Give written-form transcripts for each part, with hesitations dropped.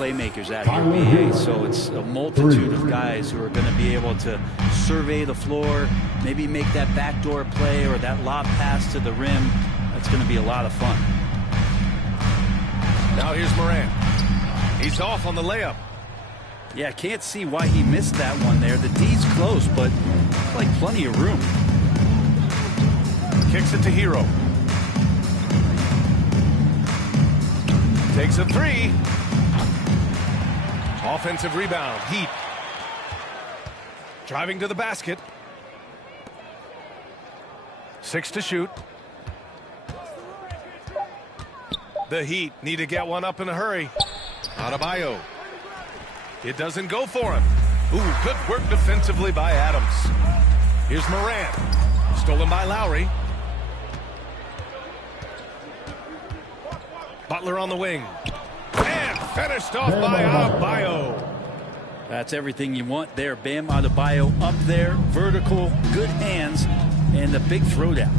playmakers at your BA, so it's a multitude of guys who are going to be able to survey the floor, maybe make that backdoor play or that lob pass to the rim. That's going to be a lot of fun. Now here's Morant. He's off on the layup. Yeah, can't see why he missed that one there. The D's close, but like plenty of room. Kicks it to Hero. Takes a three. Offensive rebound. Heat. Driving to the basket. 6 to shoot. The Heat need to get one up in a hurry. Adebayo. It doesn't go for him. Ooh, good work defensively by Adams. Here's Morant. Stolen by Lowry. Butler on the wing. And finished off by Adebayo. That's everything you want there. Bam Adebayo up there. Vertical, good hands, and a big throwdown.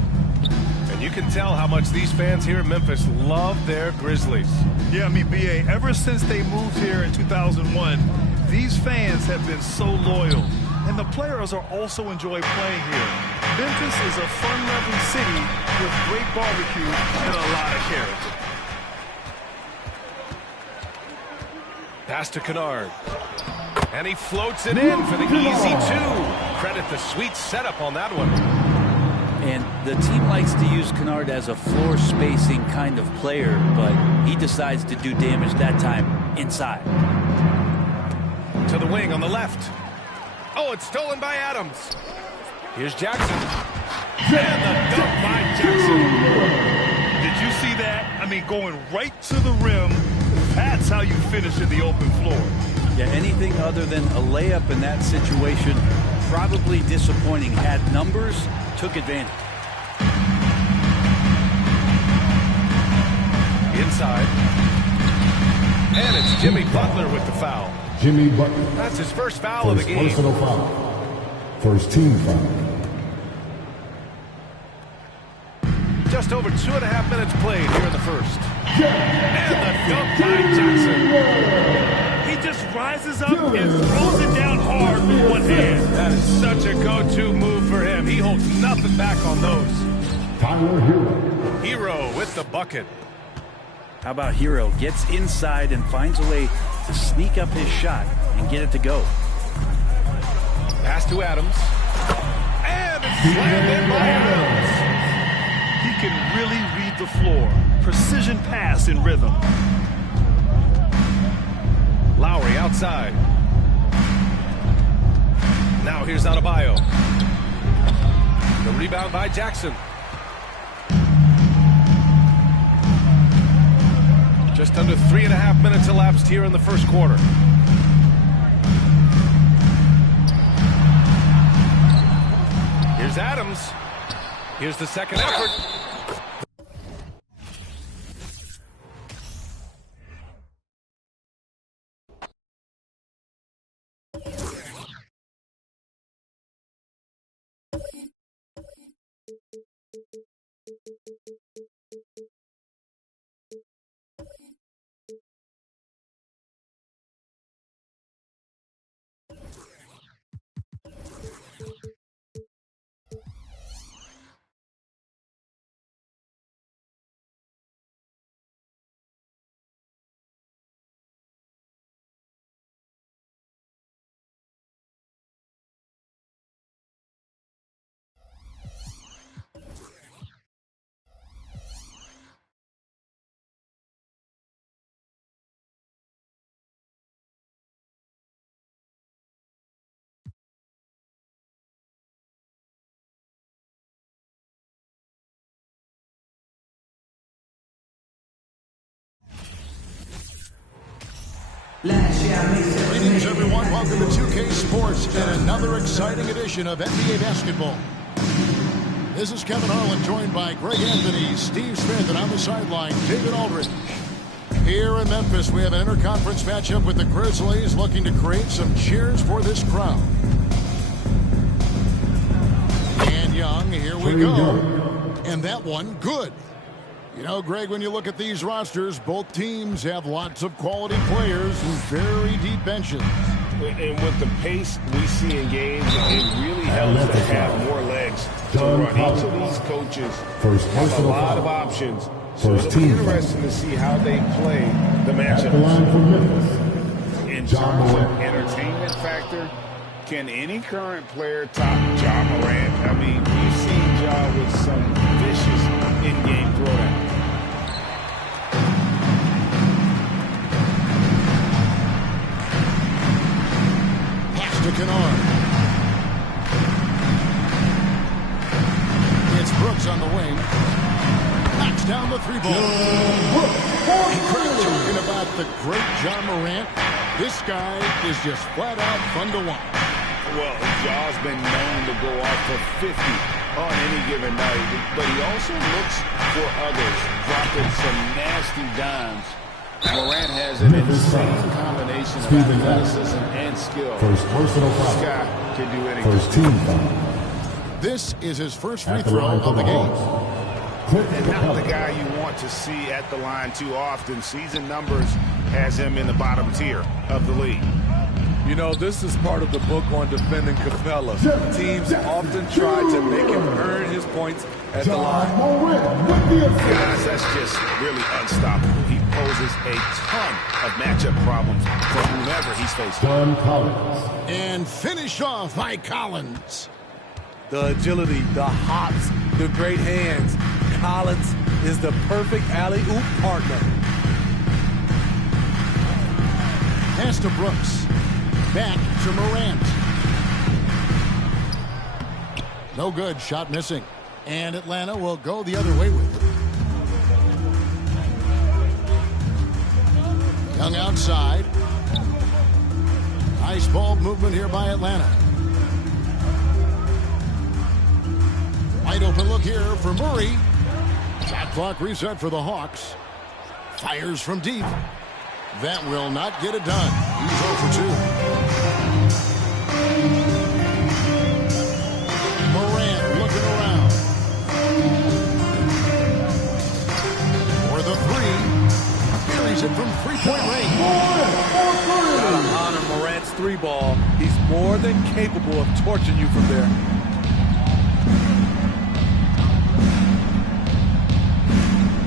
And you can tell how much these fans here in Memphis love their Grizzlies. Yeah, I mean, BA, ever since they moved here in 2001, these fans have been so loyal. And the players are also enjoy playing here. Memphis is a fun-loving city with great barbecue and a lot of character. Pass to Kennard. And he floats it in for the easy two. Credit the sweet setup on that one. And the team likes to use Kennard as a floor spacing kind of player, but he decides to do damage that time inside. To the wing on the left. Oh, it's stolen by Adams. Here's Jackson. And the dunk by Jackson. Did you see that? I mean, going right to the rim. That's how you finish in the open floor. Yeah, anything other than a layup in that situation, probably disappointing. Had numbers, took advantage. Inside. And it's Jimmy Butler with the foul. Jimmy Butler. That's his first foul of the game. Personal foul. First team foul. Just over 2.5 minutes played here in the first. And the dunk by Jackson. He just rises up and throws it down hard with one hand. That is such a go-to move for him. He holds nothing back on those. Tyler Hero. Hero with the bucket. How about Hero? Gets inside and finds a way to sneak up his shot and get it to go. Pass to Adams. And it's slammed in by Adams. He can really read the floor. Precision pass in rhythm. Lowry outside. Now here's Adebayo. The rebound by Jackson. Just under 3.5 minutes elapsed here in the first quarter. Here's Adams. Here's the second effort. Greetings, everyone. Welcome to 2K Sports and another exciting edition of NBA basketball. This is Kevin Harlan, joined by Greg Anthony, Steve Smith, and on the sideline, David Aldridge. Here in Memphis, we have an interconference matchup with the Grizzlies looking to create some cheers for this crowd. And Young, here we go. And that one, good. You know, Greg, when you look at these rosters, both teams have lots of quality players and very deep benches. And with the pace we see in games, it really helps to have more legs to run. Each of these coaches have a lot of options. So it'll be interesting to see how they play the matchups. In terms of entertainment factor, can any current player top Ja Morant? I mean, we've seen Ja with some vicious in-game throwdown. Pass to Kennard. It's Brooks on the wing. Knocks down the three ball. Talking about the great Ja Morant. This guy is just flat out fun to watch. Well, Ja's been known to go off for 50 on any given night, but he also looks for others, dropping some nasty dimes. Morant has an insane combination of athleticism and skill. First personal This foul. guy can do anything. First team foul. This is his first free At the throw line of for the the game. Hawks. Clint And not Capella. the guy you want to see at the line too often. Season numbers has him in the bottom tier of the league. You know, this is part of the book on defending Capella. Teams often try to make him earn his points at the line. Guys, that's just really unstoppable. He poses a ton of matchup problems for whomever he's facing. John Collins. And finished off by Collins. The agility, the hops, the great hands. Collins is the perfect alley-oop partner. Pass to Brooks. Back to Morant. No good. Shot missing. And Atlanta will go the other way with it. Young outside. Nice ball movement here by Atlanta. Wide open look here for Murray. Shot clock reset for the Hawks. Fires from deep. That will not get it done. He's 0 for 2. Morant looking around. For the three. Carries it from three-point range. Gotta honor Morant's three ball. He's more than capable of torching you from there.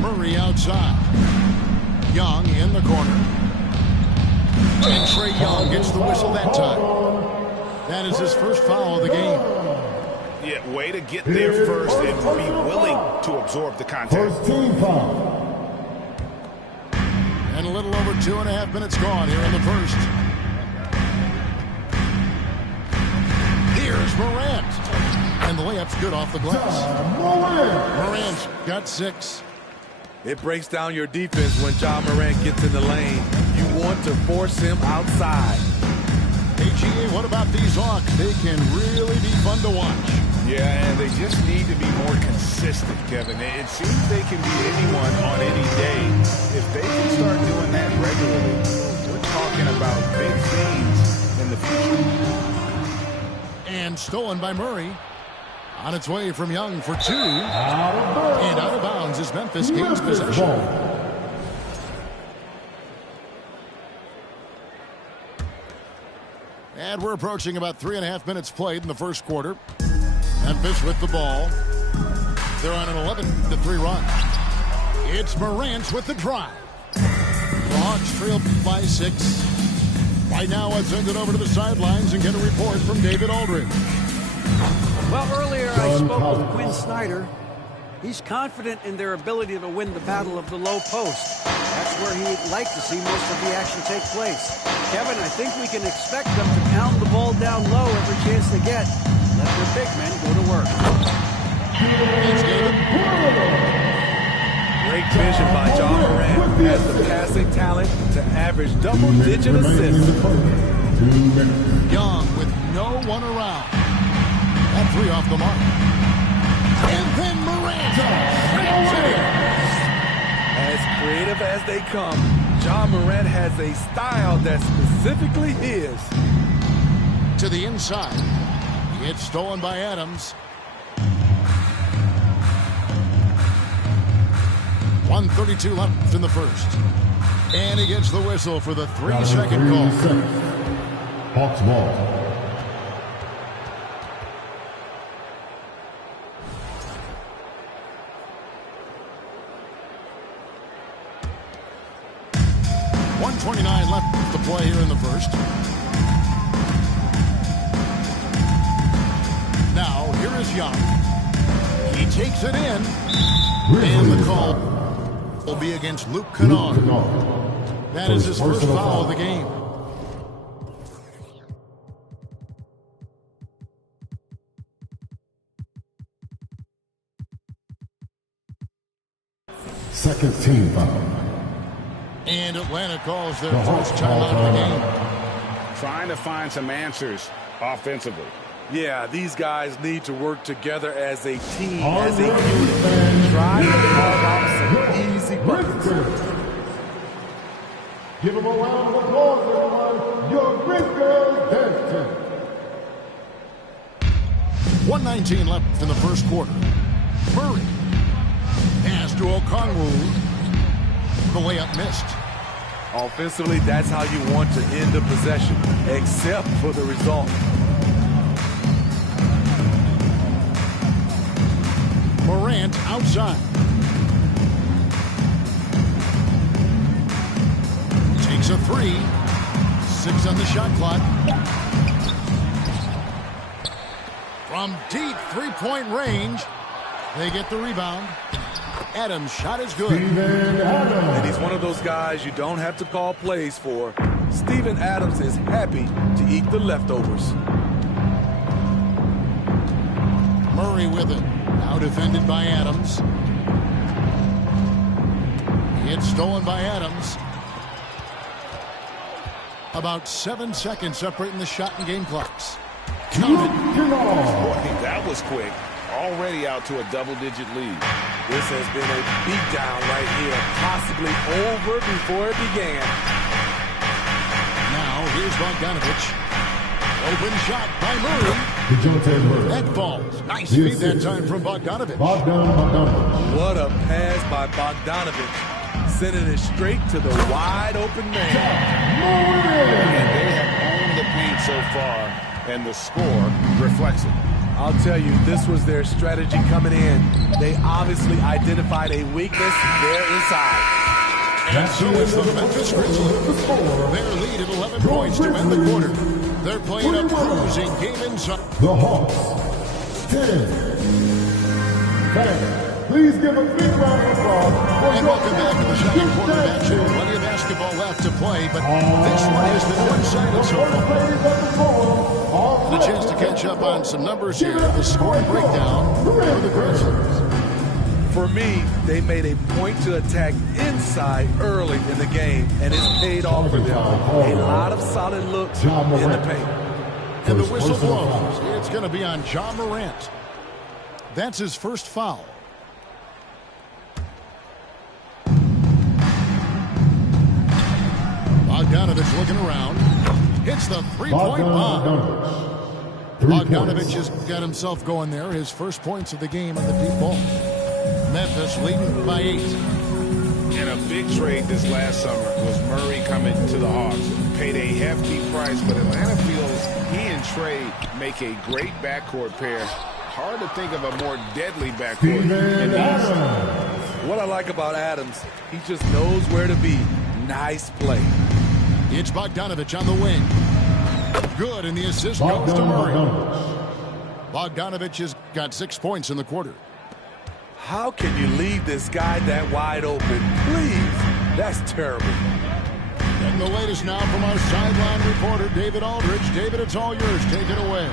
Murray outside. Young in the corner. And Trae Young gets the whistle that time. That is his first foul of the game. Yeah, way to get there first and be willing to absorb the contact. First team foul. And a little over 2.5 minutes gone here in the first. Here's Morant. And the layup's good off the glass. Morant's got 6. It breaks down your defense when Ja Morant gets in the lane. You want to force him outside. AGA, what about these Hawks? They can really be fun to watch. Yeah, and they just need to be more consistent, Kevin. It seems they can beat anyone on any day. If they can start doing that regularly, we're talking about big things in the future. And stolen by Murray. On its way from Young for 2. And out of bounds as Memphis gains possession. And we're approaching about 3.5 minutes played in the first quarter. Memphis with the ball. They're on an 11-3 run. It's Morant with the drive. The Hawks trail by 6. Right now, let's send it over to the sidelines and get a report from David Aldridge. Well, earlier I spoke with Quinn Snyder. He's confident in their ability to win the battle of the low post. That's where he'd like to see most of the action take place. Kevin, I think we can expect them to pound the ball down low every chance they get. Let their big men go to work. Great vision by Ja Morant. Has the passing talent to average double-digit assists. Young with no one around. That 3 off the mark. And then Morant. As creative as they come, Ja Morant has a style that's specifically his. To the inside. It's stolen by Adams. 1:32 left in the first. And he gets the whistle for the 3-second call. Hawks ball. .29 left to play here in the first. Now, here is Young. He takes it in. And the call will be against Luke Kennard. That is his first foul of the game. Second team foul. And Atlanta calls their first timeout of the game. Trying to find some answers offensively. Yeah, these guys need to work together as a team, as a unit. Try to carve out some easy buckets. Give them a round of applause, everyone. Your big girl dancing. 1:19 left in the first quarter. Murray. Pass to Okongwu. The layup missed. Offensively, that's how you want to end a possession, except for the result. Morant outside. Takes a three. 6 on the shot clock. From deep three-point range, they get the rebound. Adams' shot is good. And he's one of those guys you don't have to call plays for. Steven Adams is happy to eat the leftovers. Murray with it. Now defended by Adams. It's stolen by Adams. About 7 seconds separating the shot and game clocks. Counted. Boy, that was quick. Already out to a double-digit lead. This has been a beatdown right here, possibly over before it began. Now, here's Bogdanovich. Open shot by Murray. That falls. Nice feed that time from Bogdanovich. What a pass by Bogdanovich. Sending it straight to the wide-open man. And they have owned the paint so far, and the score reflects it. I'll tell you, this was their strategy coming in. They obviously identified a weakness there inside. And so it's the Memphis Grizzlies. Their lead at 11 points to end the quarter. They're playing a cruising game inside. The Hawks. 10. Fans, please give a big round of applause. And welcome back to the second quarter of action. Plenty of basketball left to play, but this one has been one-sided so far. And a chance to catch up on some numbers here. The score breakdown for the Grizzlies. For me, they made a point to attack inside early in the game, and it's paid off for them. A lot of solid looks in the paint. And the whistle blows. It's going to be on Ja Morant. That's his first foul. Bogdanovich looking around. Hits the three-point bomb. Bogdanovich has got himself going there. His first points of the game on the deep ball. Memphis leading by 8. And a big trade this last summer was Murray coming to the Hawks. Paid a hefty price, but Atlanta feels he and Trey make a great backcourt pair. Hard to think of a more deadly backcourt in the East. What I like about Adams, he just knows where to be. Nice play. It's Bogdanovich on the wing. Good, and the assist goes to Murray. Bogdanovich has got 6 points in the quarter. How can you leave this guy that wide open? Please. That's terrible. And the latest now from our sideline reporter, David Aldridge. David, it's all yours. Take it away.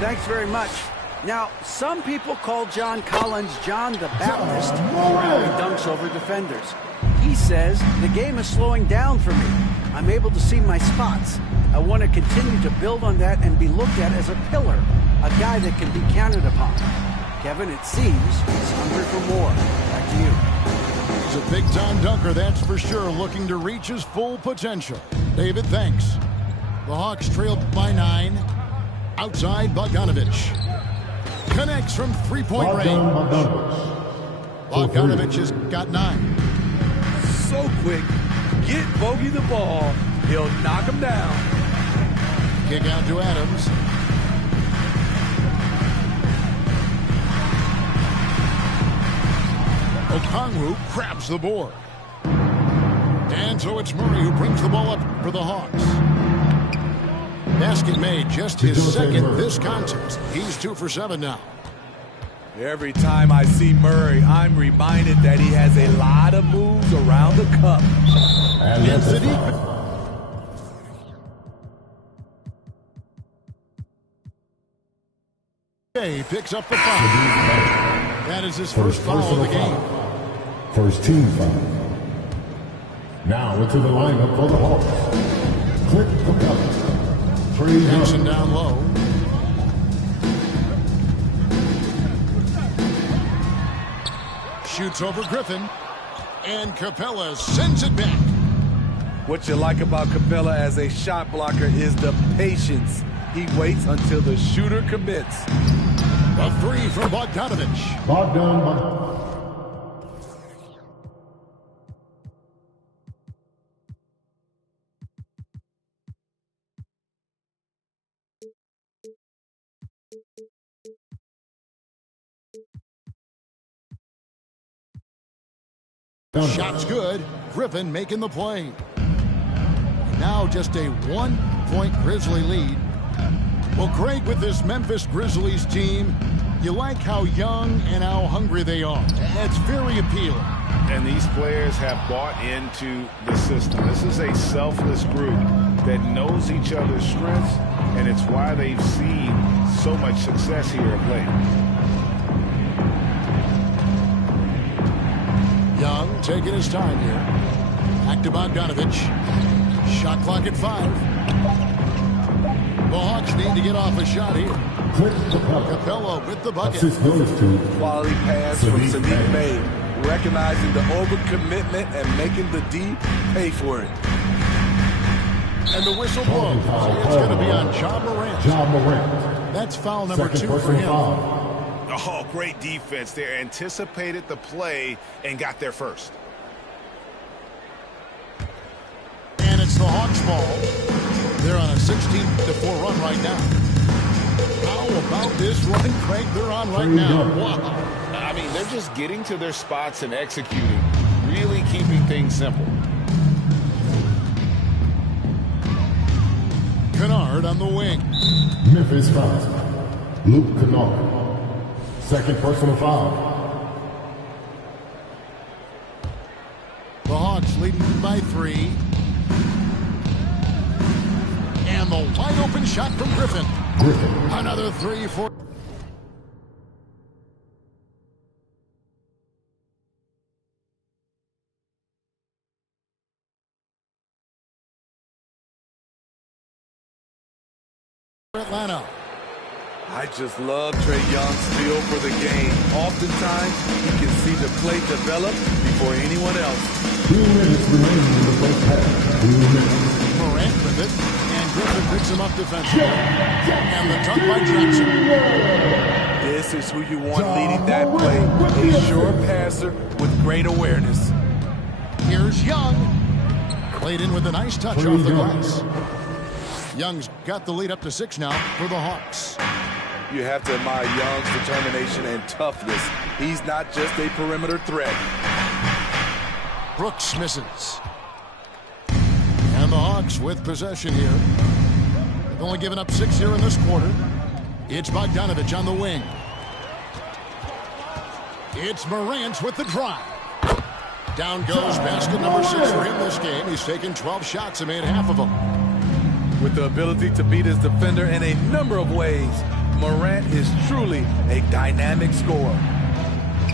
Thanks very much. Now, some people call John Collins John the Baptist for how he dunks over defenders. He says, the game is slowing down for me. I'm able to see my spots. I want to continue to build on that and be looked at as a pillar, a guy that can be counted upon. Kevin, it seems he's hungry for more. Back to you. He's a big-time dunker, that's for sure, looking to reach his full potential. David, thanks. The Hawks trailed by 9. Outside, Bogdanovich. Connects from three-point range. Bogdanovich has got 9. So quick. Get Bogey the ball. He'll knock him down. Kick out to Adams. Okongwu grabs the board. And so it's Murray who brings the ball up for the Hawks. Basket made, just his second this contest. He's 2 for 7 now. Every time I see Murray, I'm reminded that he has a lot of moves around the cup. And Sadiq. Picks up the foul. That is his first foul of the game. First team foul. Now into the lineup for the Hawks. Click Capella. Jackson down low. Shoots over Griffin. And Capella sends it back. What you like about Capella as a shot blocker is the patience. He waits until the shooter commits. A 3 from Bogdanovich. Shot's good. Griffin making the play. Now just a 1-point Grizzly lead. Well, Greg, with this Memphis Grizzlies team, you like how young and how hungry they are. It's very appealing. And these players have bought into the system. This is a selfless group that knows each other's strengths, and it's why they've seen so much success here of late. Young taking his time here. Back to Bogdanovich. Shot clock at 5. The Hawks need to get off a shot here. Capella with the bucket. Quality pass from Sadiq Bey, recognizing the overcommitment and making the D pay for it. And the whistle blows. It's going to be on Ja Morant. That's foul number 2 for him. Oh, great defense there. Anticipated the play and got there first. And it's the Hawks ball. They're on a 16-4 run right now. How about this run, Craig? They're on right now. Wow. I mean, they're just getting to their spots and executing, really keeping things simple. Kennard on the wing. Memphis foul. Luke Kennard. Second personal foul. The Hawks leading by 3. And the wide open shot from Griffin. Another 3 for Atlanta. I just love Trae Young's feel for the game. Oftentimes, he can see the play develop before anyone else. 2 minutes remaining in the first half. 2 minutes. Morant with it, and Griffin picks him up defensively. And the dunk by Jackson. This is who you want leading that play. A sure passer with great awareness. Here's Young. Played in with a nice touch off the glass. Young's got the lead up to 6 now for the Hawks. You have to admire Young's determination and toughness. He's not just a perimeter threat. Brooks misses. And the Hawks with possession here. They've only given up 6 here in this quarter. It's Bogdanovich on the wing. It's Morant with the drive. Down goes basket number 6 for him this game. He's taken 12 shots and made half of them. With the ability to beat his defender in a number of ways, Morant is truly a dynamic scorer.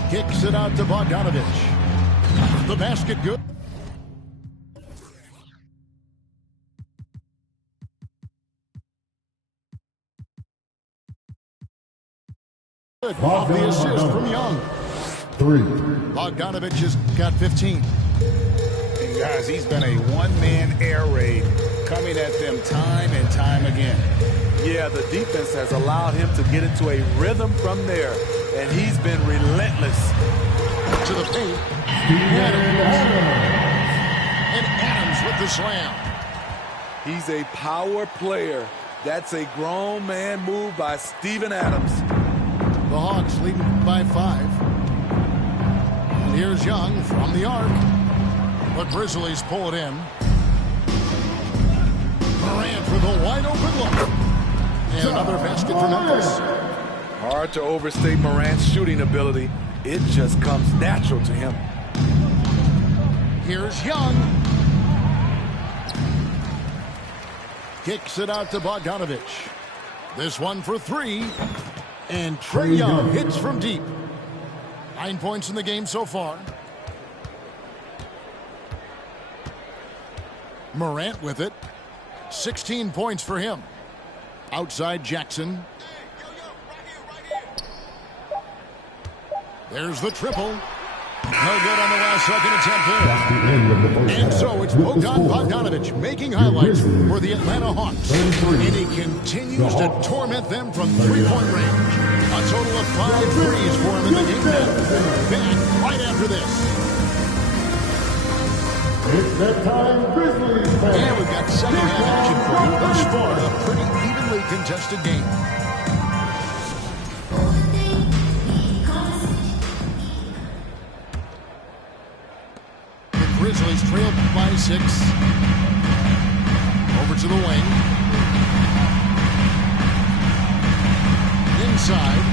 Kicks it out to Bogdanovich. The basket good. Off the assist from Young. 3. Bogdanovich has got 15. And guys, he's been a one-man air raid, coming at them time and time again. Yeah, the defense has allowed him to get into a rhythm from there, and he's been relentless. To paint. And Adams with the slam. He's a power player. That's a grown man move by Steven Adams. The Hawks leading by 5. And here's Young from the arc. The Grizzlies pull it in. Morant with a wide open look. And another basket for Memphis. Hard to overstate Morant's shooting ability. It just comes natural to him. Here's Young. Kicks it out to Bogdanovich. This one for 3. And Trae Young hits from deep. 9 points in the game so far. Morant with it. 16 points for him. Outside Jackson. There's the triple. No good on the last second attempt there. And so it's Bogdan Bogdanovich making highlights for the Atlanta Hawks. And he continues to torment them from three-point range. A total of 5 threes for him in the game now. Back right after this. It's that time, Grizzlies fans. And we've got second half action for you. Thus far, a pretty evenly contested game. The Grizzlies trail by 6. Over to the wing. Inside.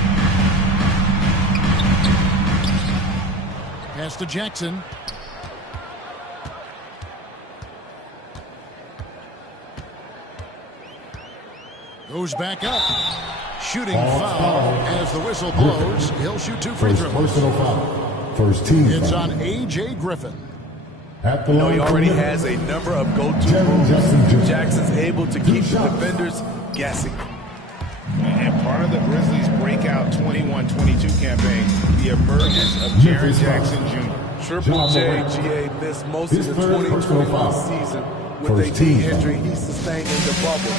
Pass to Jackson. Goes back up. Shooting foul as the whistle blows. He'll shoot 2 free throws. Personal foul. First team It's foul. on A.J. Griffin. At the You know, he line already for has a number of go-to Jackson. moves. Jackson's able to keep the defenders guessing. And part of the Grizzlies' breakout 21-22 campaign, the emergence of Jaren Jackson Jr. Triple J, GA missed most of the 2021 season with a knee injury he sustained in the bubble.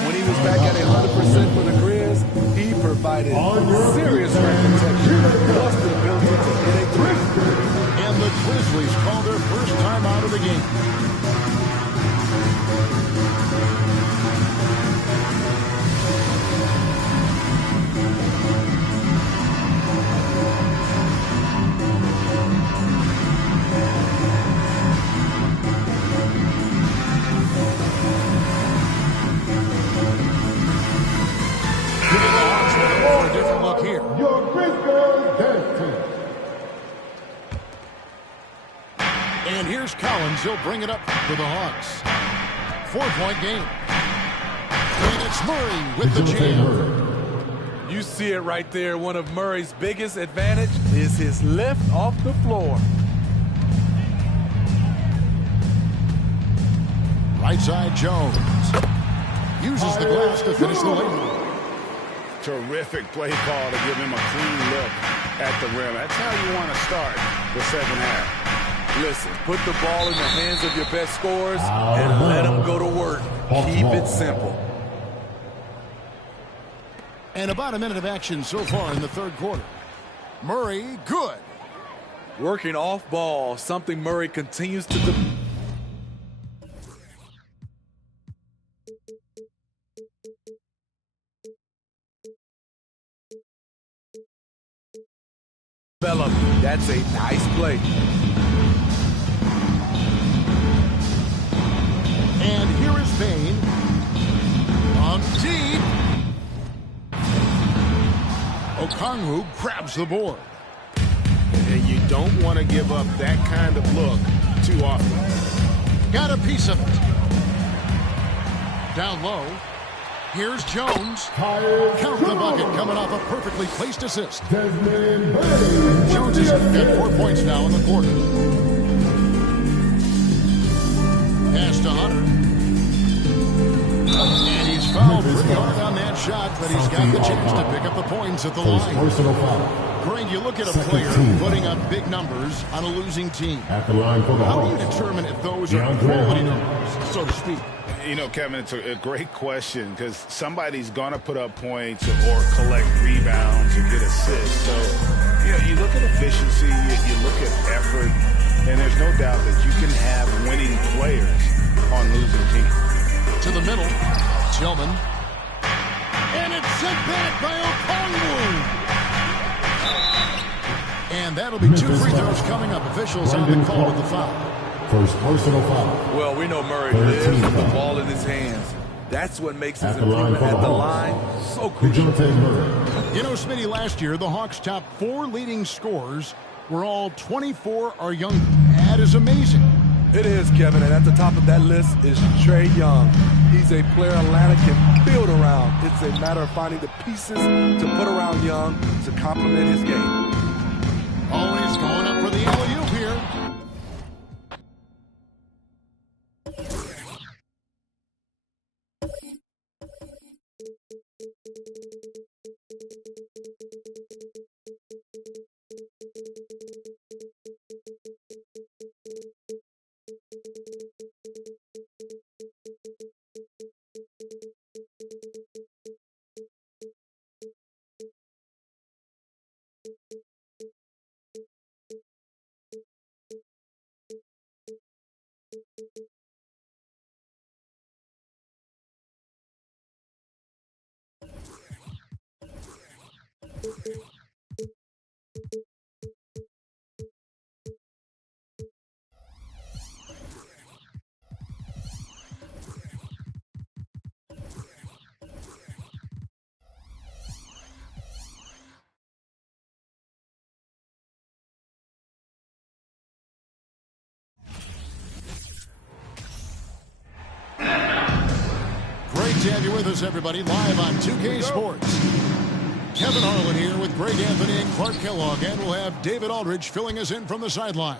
When he was back at 100% for the Grizz, he provided serious rim protection, plus the ability to hit a three. And the Grizzlies call their first time out of the game. A different look here. Your Grizzlies dance team. And here's Collins. He'll bring it up for the Hawks. 4-point game. And it's Murray with the jam. You see it right there. One of Murray's biggest advantage is his lift off the floor. Right side Jones. Uses the glass to finish the layup. Terrific play call to give him a clean look at the rim. That's how you want to start the second half. Listen, put the ball in the hands of your best scorers and let them go to work. Keep it simple. And about a minute of action so far in the third quarter. Murray, good. Working off ball, something Murray continues to do. That's a nice play. And here is Payne. On deep. Okongwu grabs the board. And you don't want to give up that kind of look too often. Got a piece of it. Down low. Here's Jones. Count the bucket coming off a perfectly placed assist. Jones has got 4 points now in the quarter. Pass to Hunter. And he's fouled pretty hard on that shot, but he's got the chance to pick up the points at the line. Personal foul. Greg, you look at a player putting up big numbers on a losing team. At the line for the How do you Hawks. determine if those are quality numbers, so to speak? You know, Kevin, it's a great question because somebody's going to put up points or collect rebounds or get assists. So You know, you look at efficiency, you look at effort, and there's no doubt that you can have winning players on losing teams. To the middle, Tillman. And it's sent back by Okongwu. And that'll be 2 free throws coming up. Officials on the call with the foul. First personal foul. Well, we know Murray lives with the ball in his hands. That's what makes his improvement at the line so crucial. You know, Smitty, last year, the Hawks' top 4 leading scorers were all 24 or younger. That is amazing. It is, Kevin, and at the top of that list is Trae Young. He's a player Atlanta can build around. It's a matter of finding the pieces to put around Young to complement his game. Always going up for the alley-oop here. Great to have you with us, everybody, live on 2K Sports. Kevin Harlan here with Greg Anthony and Clark Kellogg, and we'll have David Aldridge filling us in from the sideline.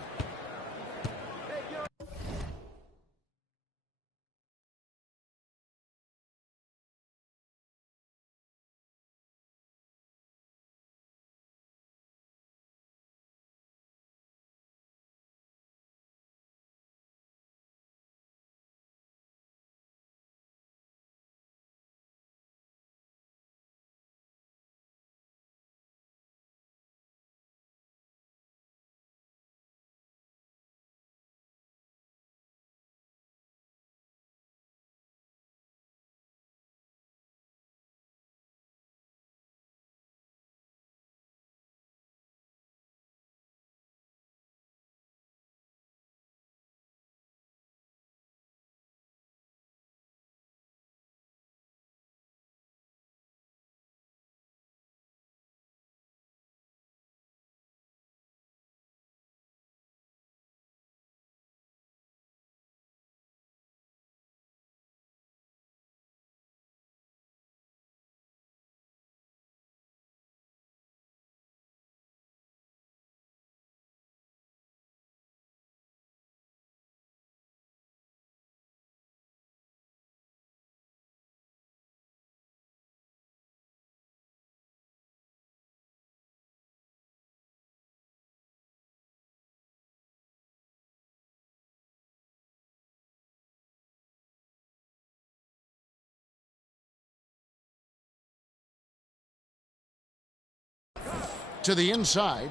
To the inside.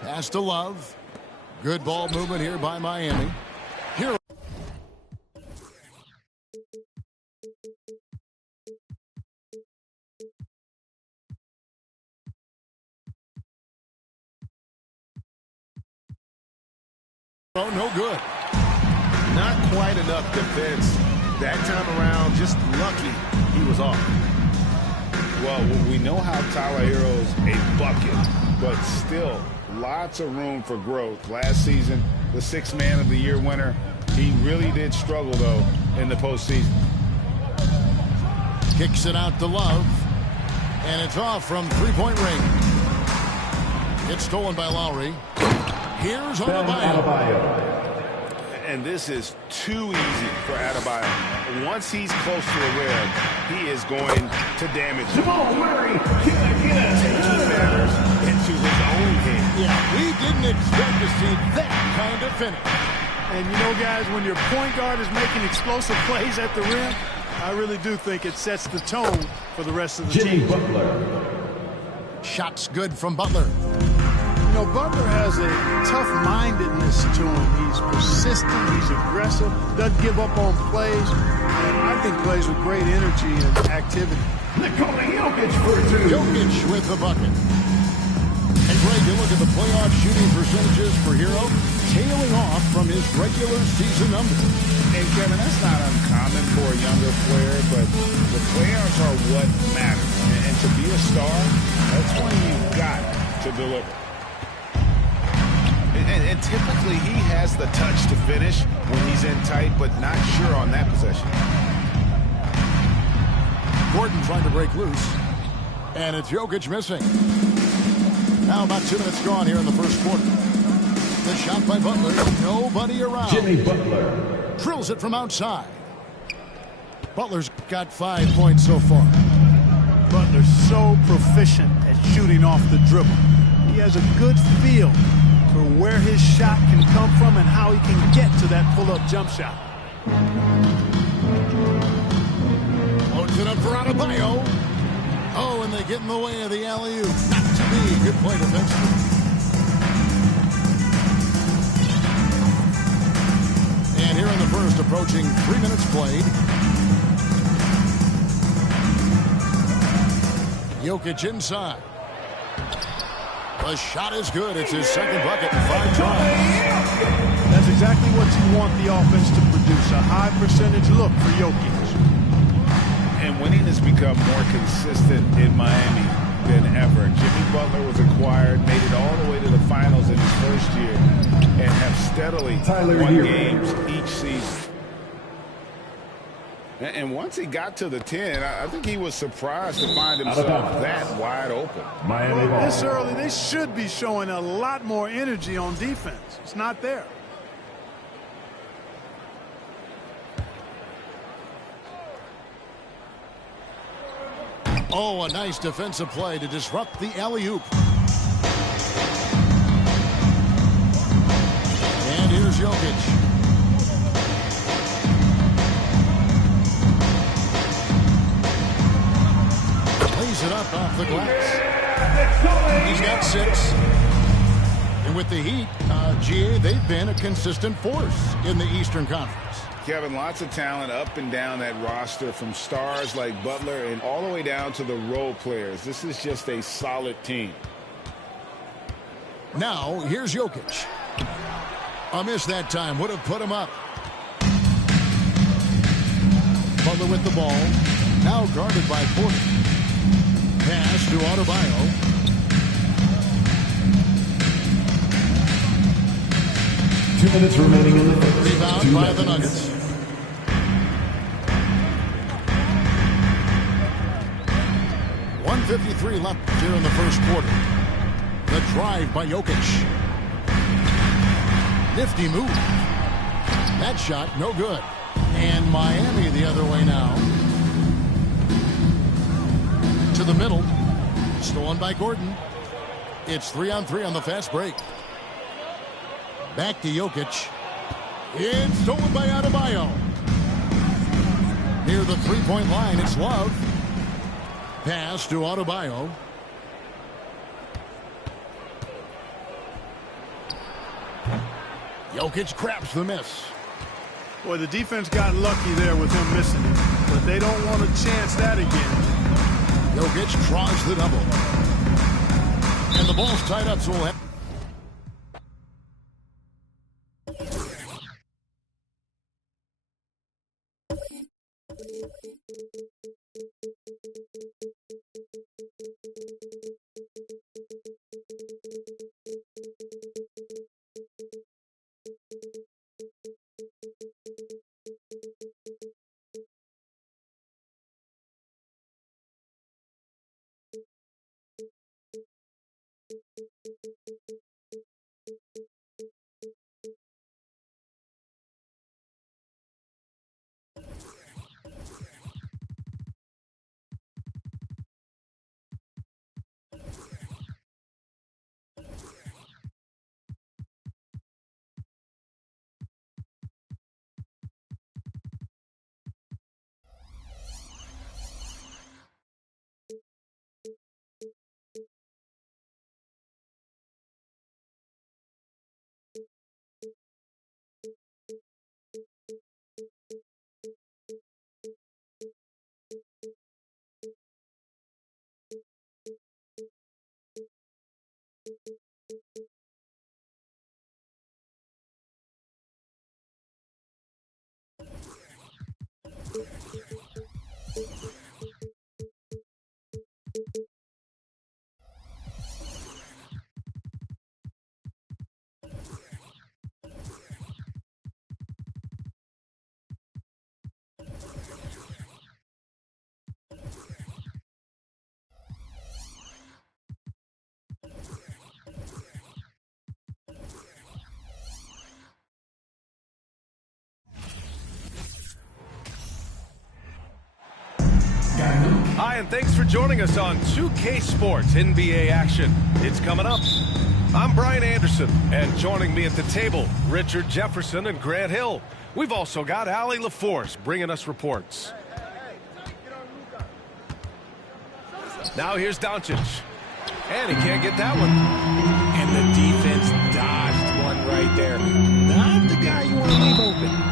Pass to Love. Good ball movement here by Miami. Here. Oh, no good. Not quite enough defense. That time around, just lucky he was off. Well, we know how Tyler Hero's a bucket, but still lots of room for growth. Last season, the 6th Man of the Year winner, he really did struggle, though, in the postseason. Kicks it out to Love, and it's off from three-point range. It's stolen by Lowry. Here's Adebayo. And this is too easy for Adebayo. Once he's close to the rim, he is going to damage him. Taking matters into his own hands. Yeah, we didn't expect to see that kind of finish. And you know, guys, when your point guard is making explosive plays at the rim, I really do think it sets the tone for the rest of the team. Butler. shot's good from Butler. You know, Butler has a tough-mindedness to him. He's persistent, he's aggressive, doesn't give up on plays, and I think plays with great energy and activity. Jokic for two. Jokic with the bucket. And Greg, you look at the playoff shooting percentages for Hero, tailing off from his regular season numbers. And Kevin, that's not uncommon for a younger player, but the playoffs are what matters. And to be a star, that's when you've got to deliver. And typically he has the touch to finish when he's in tight, but not sure on that possession. Gordon trying to break loose. And it's Jokic missing. Now about 2 minutes gone here in the first quarter. The shot by Butler. Nobody around. Jimmy Butler. Drills it from outside. Butler's got 5 points so far. Butler's so proficient at shooting off the dribble. He has a good feel for where his shot can come from and how he can get to that pull-up jump shot. Loads it up for Adebayo. Oh, and they get in the way of the alley-oop. Not to be. Good play defensively. And here in the first, approaching 3 minutes played. Jokic inside. The shot is good. It's his second bucket in 5 tries. That's exactly what you want the offense to produce, a high percentage look for Jokic. And winning has become more consistent in Miami than ever. Jimmy Butler was acquired, made it all the way to the finals in his first year, and have steadily won games each season. And once he got to the 10, I think he was surprised to find himself that wide open. Miami Well, this early, they should be showing a lot more energy on defense. It's not there. Oh, a nice defensive play to disrupt the alley-oop. And here's Jokic. Lays it up off the glass. He's got 6. And with the Heat, GA, they've been a consistent force in the Eastern Conference. Kevin, lots of talent up and down that roster, from stars like Butler and all the way down to the role players. This is just a solid team. Now, here's Jokic. A miss that time would have put him up. Butler with the ball. Now guarded by Porter. Pass to Adebayo. Two minutes remaining in the first. Rebound by the Nuggets. .153 left here in the first quarter. The drive by Jokic. Nifty move. That shot, no good. And Miami the other way now. To the middle. Stolen by Gordon. It's 3-on-3 on the fast break. Back to Jokic. It's stolen by Adebayo. Near the three-point line, it's Love. Pass to Adebayo. Jokic craps the miss. Boy, the defense got lucky there with him missing it, but they don't want to chance that again. Jokic draws the double. And the ball's tied up, so we'll have... Hi, and thanks for joining us on 2K Sports NBA action. It's coming up. I'm Brian Anderson, and joining me at the table, Richard Jefferson and Grant Hill. We've also got Allie LaForce bringing us reports. Now here's Doncic. And he can't get that one. And the defense dodged one right there. Not the guy you want to leave open.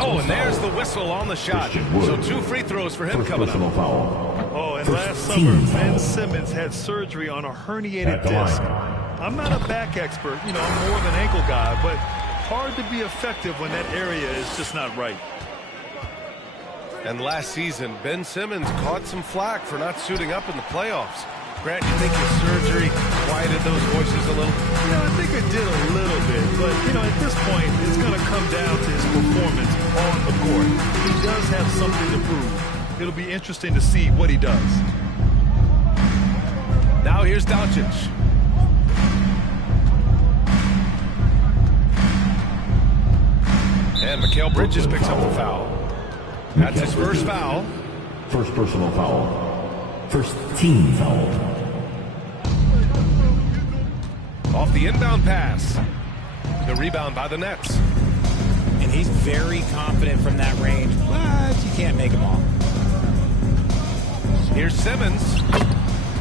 Oh, and there's the whistle on the shot. So 2 free throws for him coming up. Oh, and last summer, Ben Simmons had surgery on a herniated disc. I'm not a back expert. You know, I'm more of an ankle guy, but hard to be effective when that area is just not right. And last season, Ben Simmons caught some flack for not suiting up in the playoffs. Grant, you think his surgery quieted those voices a little? You know, I think it did a little bit. But, you know, at this point, it's going to come down to his performance on the court. He does have something to prove. It'll be interesting to see what he does. Now here's Doncic. And Mikal Bridges picks up the foul. That's his first foul. First personal foul. First team foul. Off the inbound pass. The rebound by the Nets. And he's very confident from that range, but you can't make him all. Here's Simmons.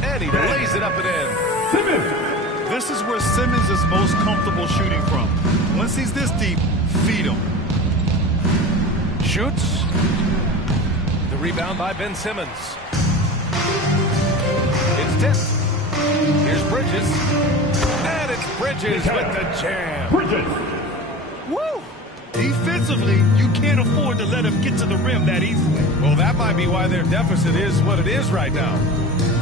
And he lays it up and in. Simmons! This is where Simmons is most comfortable shooting from. Once he's this deep, feed him. Shoots. The rebound by Ben Simmons. It's tipped. Here's Bridges. And it's Bridges with the jam. Bridges! Woo! Defensively, you can't afford to let him get to the rim that easily. Well, that might be why their deficit is what it is right now.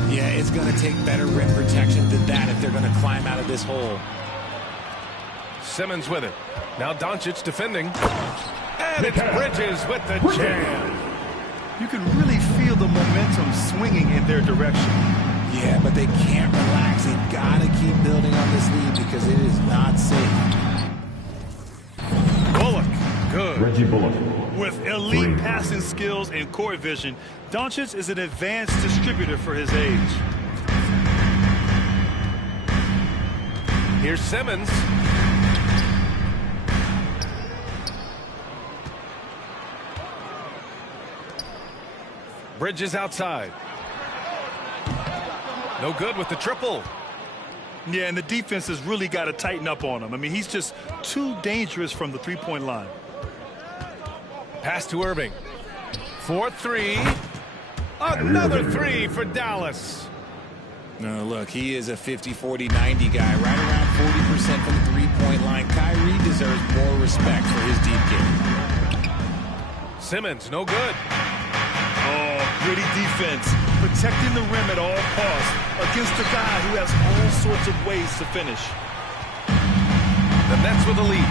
Yeah, it's going to take better rim protection than that if they're going to climb out of this hole. Simmons with it. Now Doncic defending. And it's Bridges with the jam. You can really feel the momentum swinging in their direction. Yeah, but they can't relax. They've got to keep building on this lead because it is not safe. Bullock, good. Reggie Bullock. With elite passing skills and court vision, Doncic is an advanced distributor for his age. Here's Simmons. Bridges outside. No good with the triple. Yeah, and the defense has really got to tighten up on him. I mean, he's just too dangerous from the three-point line. Pass to Irving. 4-3. Another 3 for Dallas. No, look, he is a 50-40-90 guy, right around 40% from the three-point line. Kyrie deserves more respect for his deep game. Simmons, no good. Oh, gritty defense. Protecting the rim at all costs against a guy who has all sorts of ways to finish. The Nets with the lead.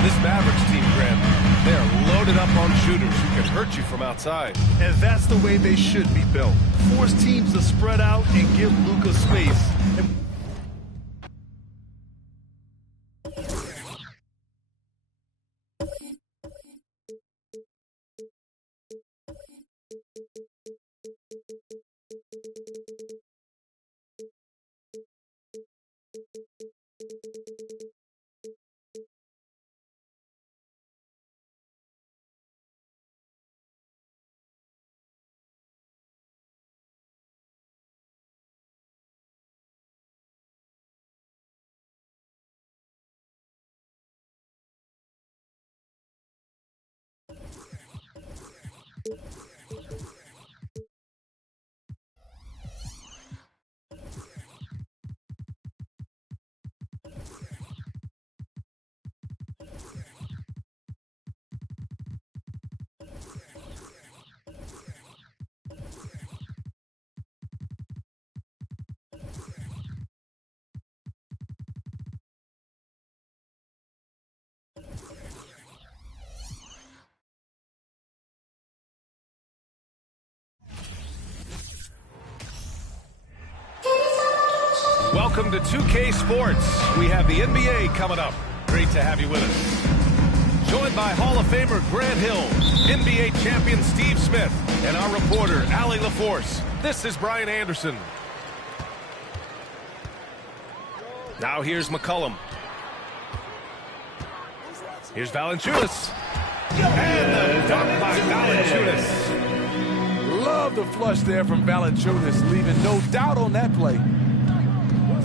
This Mavericks team, Grant, they are loaded up on shooters who can hurt you from outside. And that's the way they should be built. Force teams to spread out and give Luka space. Welcome to 2K Sports. We have the NBA coming up. great to have you with us. Joined by Hall of Famer Grant Hill, NBA champion Steve Smith, and our reporter, Allie LaForce. This is Brian Anderson. Now here's McCollum. Here's Valanciunas. And the dunk by Valanciunas. Love the flush there from Valanciunas, leaving no doubt on that play.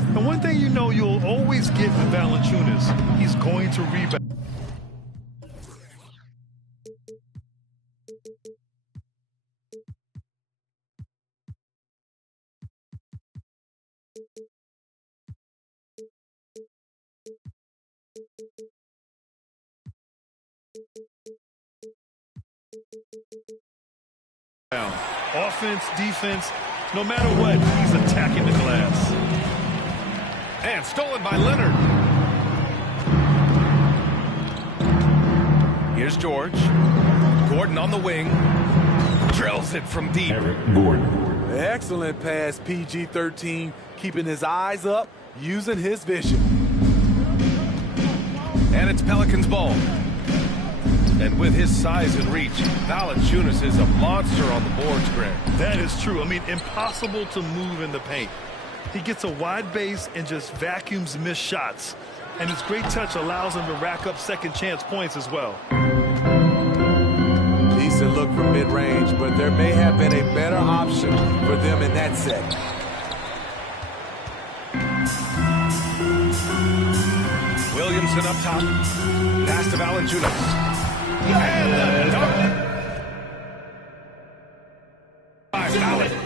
And one thing you know you'll always get with Valanciunas, he's going to rebound. Offense, defense, no matter what, he's attacking the glass. And stolen by Leonard. Here's George. Gordon on the wing. Drills it from deep. Gordon. Excellent pass, PG-13, keeping his eyes up, using his vision. And it's Pelicans ball. And with his size and reach, Valanciunas is a monster on the boards, Greg. That is true. I mean, impossible to move in the paint. He gets a wide base and just vacuums missed shots. And his great touch allows him to rack up second chance points as well. Decent look from mid-range, but there may have been a better option for them in that set. Williamson up top. Pass to Valanciunas. And the dunk by Valanciunas.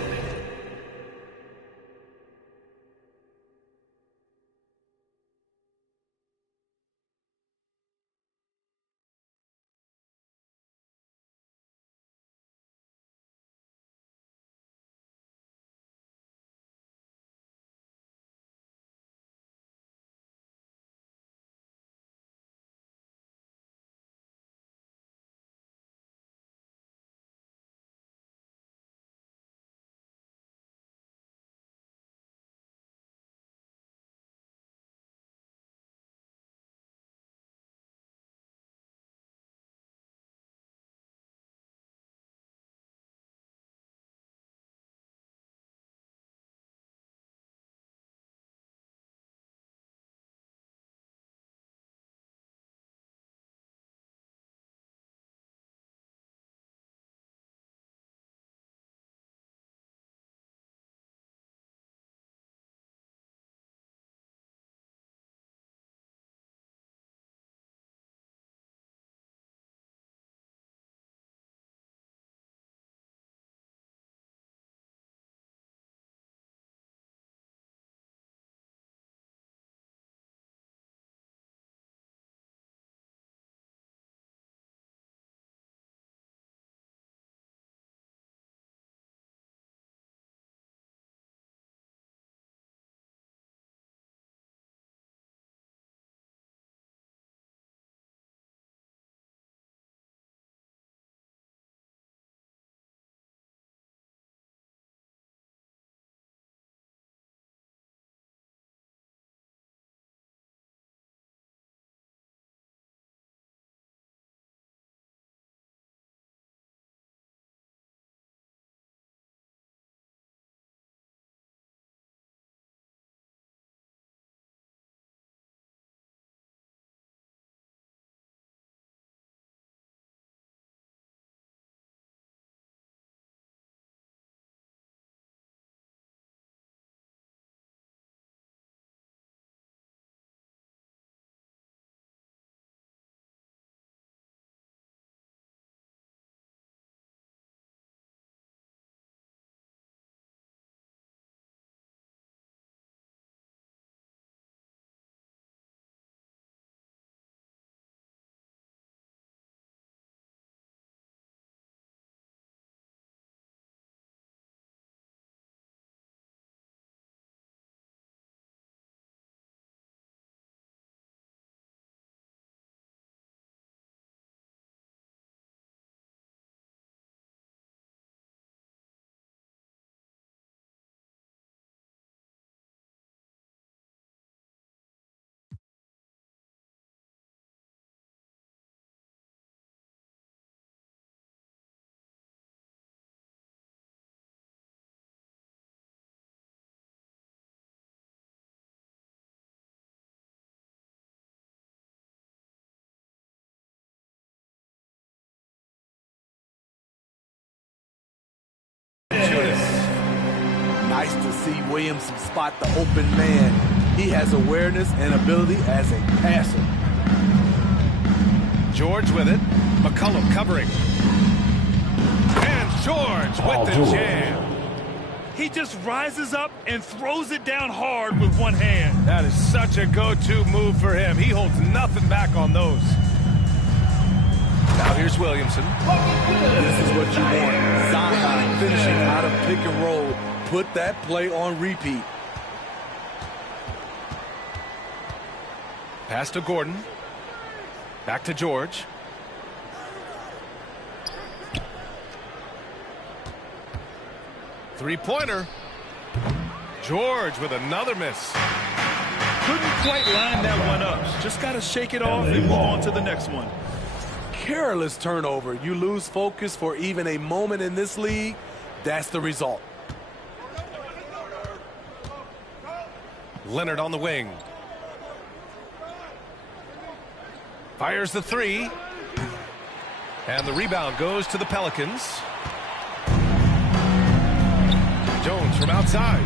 see Williamson spot the open man. He has awareness and ability as a passer. George with it. McCollum covering. And George with the jam. He just rises up and throws it down hard with one hand. That is such a go-to move for him. He holds nothing back on those. Now here's Williamson. This is what you want. Zion finishing out of pick and roll. Put that play on repeat. Pass to Gordon. Back to George. Three-pointer. George with another miss. Couldn't quite line that one up. Just got to shake it off and move on to the next one. Careless turnover. You lose focus for even a moment in this league. That's the result. Leonard on the wing. Fires the three. And the rebound goes to the Pelicans. Jones from outside.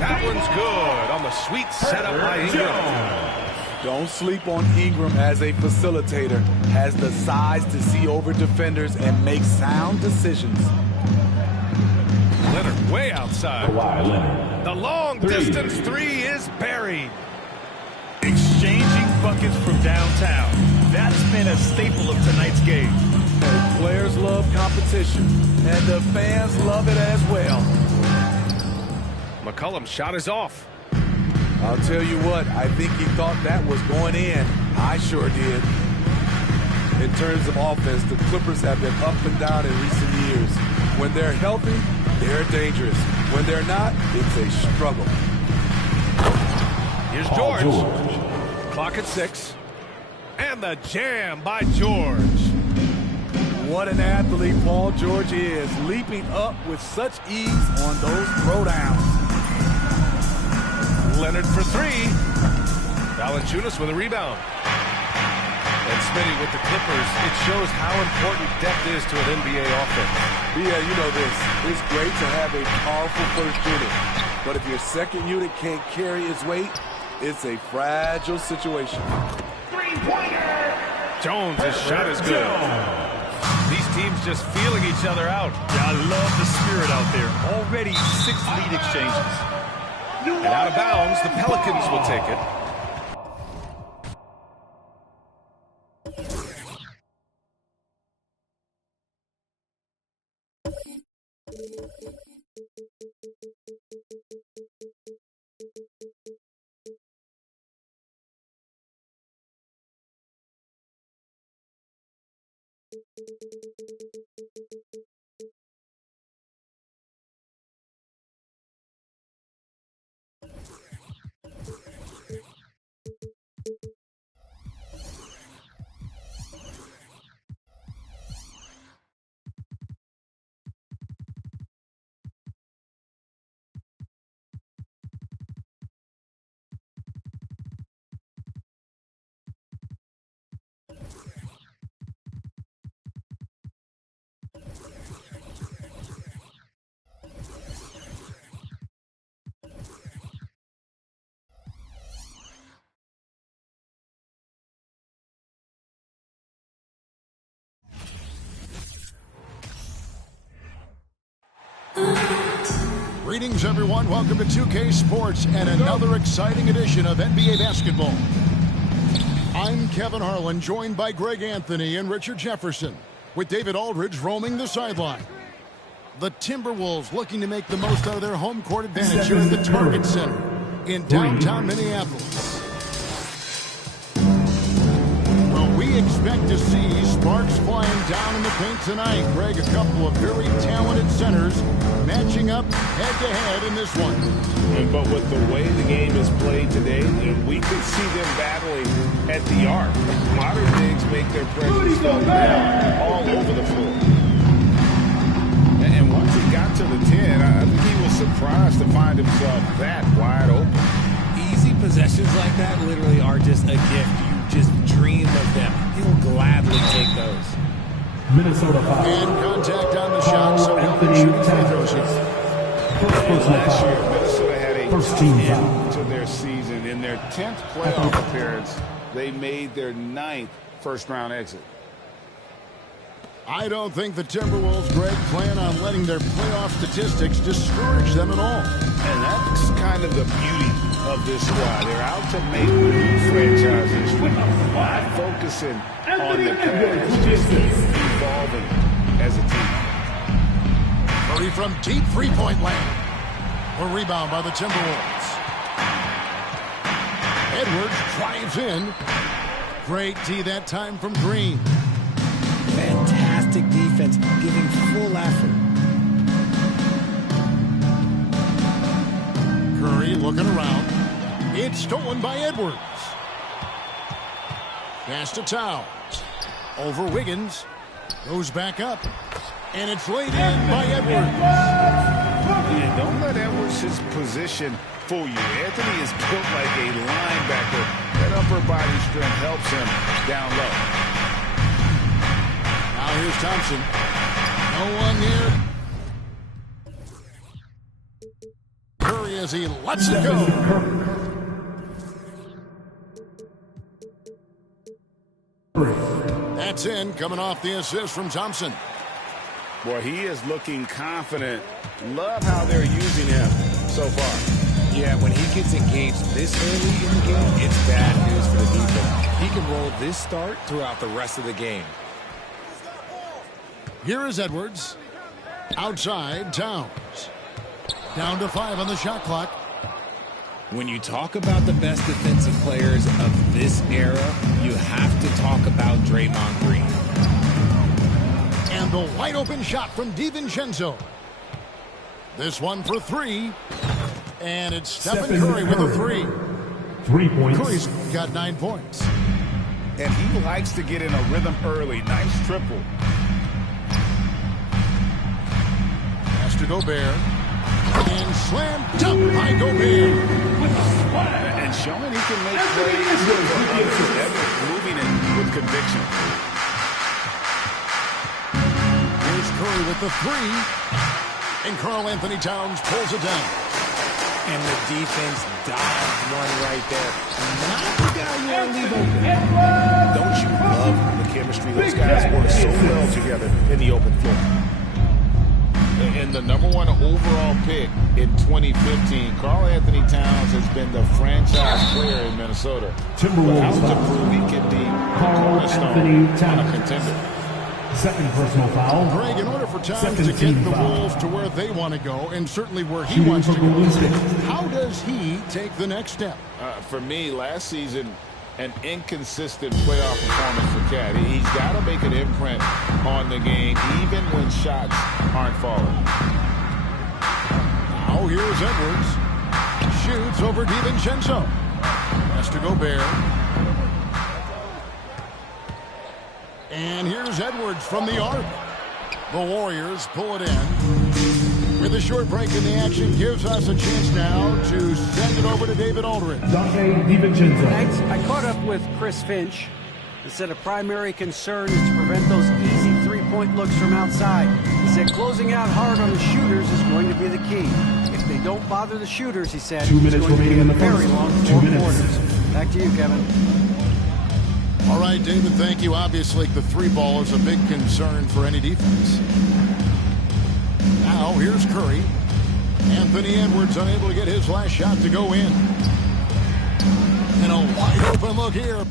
That one's good on the sweet setup by Ingram. Don't sleep on Ingram as a facilitator. Has the size to see over defenders and make sound decisions. Leonard way outside. The long distance three is buried. Exchanging buckets from downtown. That's been a staple of tonight's game. And players love competition, and the fans love it as well. McCollum's shot is off. I'll tell you what, I think he thought that was going in. I sure did. In terms of offense, the Clippers have been up and down in recent years. When they're healthy, they're dangerous. When they're not, it's a struggle. Here's George. Clock at 6. And the jam by George. What an athlete Paul George is, leaping up with such ease on those throwdowns. Leonard for three. Valanciunas with a rebound. And Smitty with the Clippers. It shows how important depth is to an NBA offense. Yeah, you know this. It's great to have a powerful first unit. But if your second unit can't carry its weight, it's a fragile situation. Three-pointer! Jones' shot is good. These teams just feeling each other out. Yeah, I love the spirit out there. Already 6 lead exchanges. And out of bounds, the Pelicans will take it. Greetings, everyone. Welcome to 2K Sports and another exciting edition of NBA basketball. I'm Kevin Harlan, joined by Greg Anthony and Richard Jefferson, with David Aldridge roaming the sideline. The Timberwolves looking to make the most out of their home court advantage here at the Target Center in downtown Minneapolis. Well, we expect to see sparks flying down in the paint tonight. Greg, a couple of very talented centers matching up head-to-head in this one. But with the way the game is played today, we could see them battling at the arc. Modern bigs make their presence felt now all over the floor. And once he got to the 10, I think he was surprised to find himself that wide open. Easy possessions like that literally are just a gift. You just dream of them. He'll gladly take those. Minnesota foul. And contact on the shot, so he'll be shooting free throw shots. Last year, Minnesota had a tough end to their season. In their 10th playoff appearance, they made their 9th first-round exit. I don't think the Timberwolves, Greg, plan on letting their playoff statistics discourage them at all. And that's kind of the beauty of this squad. They're out to make new franchise history, not focusing on the past, just evolving as a team. Curry from deep three-point land. A rebound by the Timberwolves. Edwards drives in. Great D that time from Green. Fantastic defense, giving full effort. Curry looking around. It's stolen by Edwards. Pass to Towns. Over Wiggins. Goes back up. And it's laid in by Edwards. And don't let Edwards' position fool you. Anthony is built like a linebacker. That upper body strength helps him down low. Now here's Thompson. No one near. Curry as he lets it go. That's in, coming off the assist from Thompson. Boy, he is looking confident. Love how they're using him so far. Yeah, when he gets engaged this early in the game, it's bad news for the defense. He can roll this start throughout the rest of the game. Here is Edwards. Outside, Towns. Down to 5 on the shot clock. When you talk about the best defensive players of this era, you have to talk about Draymond Green. And the wide open shot from DiVincenzo. This one for 3. And it's Stephen Curry with a 3. 3 points. Curry's got 9 points. And he likes to get in a rhythm early. Nice triple. Pass to Gobert. And slam dunk by Gobert. And showing he can make plays for others. Edwards moving it with conviction. Here's Curry with the 3. And Karl-Anthony Towns pulls it down. And the defense dodged one right there. Not the guy you want to leave open. Don't you love the chemistry? Those guys work so well together in the open floor. And the #1 overall pick in 2015, Karl-Anthony Towns has been the franchise player in Minnesota. Timberwolves Out to foul. prove he can be Karl-Anthony on a Towns. contender. Second personal foul. Greg, in order for Towns Second to get team the foul. Wolves to where they want to go, and certainly where he Shooting wants to for Golden State. go, how does he take the next step? For me, last season, an inconsistent playoff performance for Cat. He's got to make an imprint on the game, even when shots aren't falling. Now here's Edwards. Shoots over DiVincenzo. Has to Gobert. And here's Edwards from the arc. The Warriors pull it in. With a short break in the action, gives us a chance now to send it over to David Aldridge. Dante DiVincenzo. Thanks. I caught up with Chris Finch. He said a primary concern is to prevent those easy three-point looks from outside. He said closing out hard on the shooters is going to be the key. If they don't bother the shooters, he said, 2 it's minutes going to be remaining a in the very first. long 2 4 minutes. quarters. Back to you, Kevin. All right, David, thank you. Obviously, the three ball is a big concern for any defense. Now, here's Curry. Anthony Edwards unable to get his last shot to go in. And a wide open look here.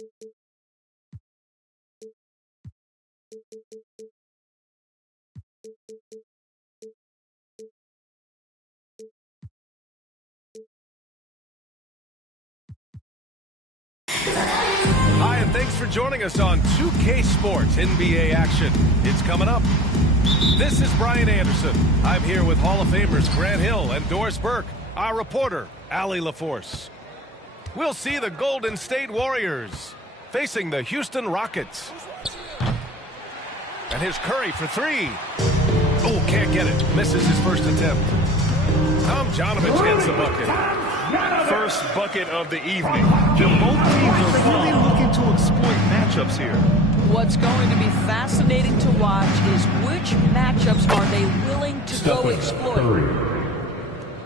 Hi, and thanks for joining us on 2K Sports NBA action. It's coming up. This is Brian Anderson. I'm here with Hall of Famers Grant Hill and Doris Burke, our reporter, Allie LaForce. We'll see the Golden State Warriors facing the Houston Rockets. And here's Curry for three. Oh, can't get it. Misses his first attempt. Tomjanovich gets the bucket. First bucket of the evening. Both teams are really looking to exploit matchups here. What's going to be fascinating to watch is which matchups are they willing to go exploit.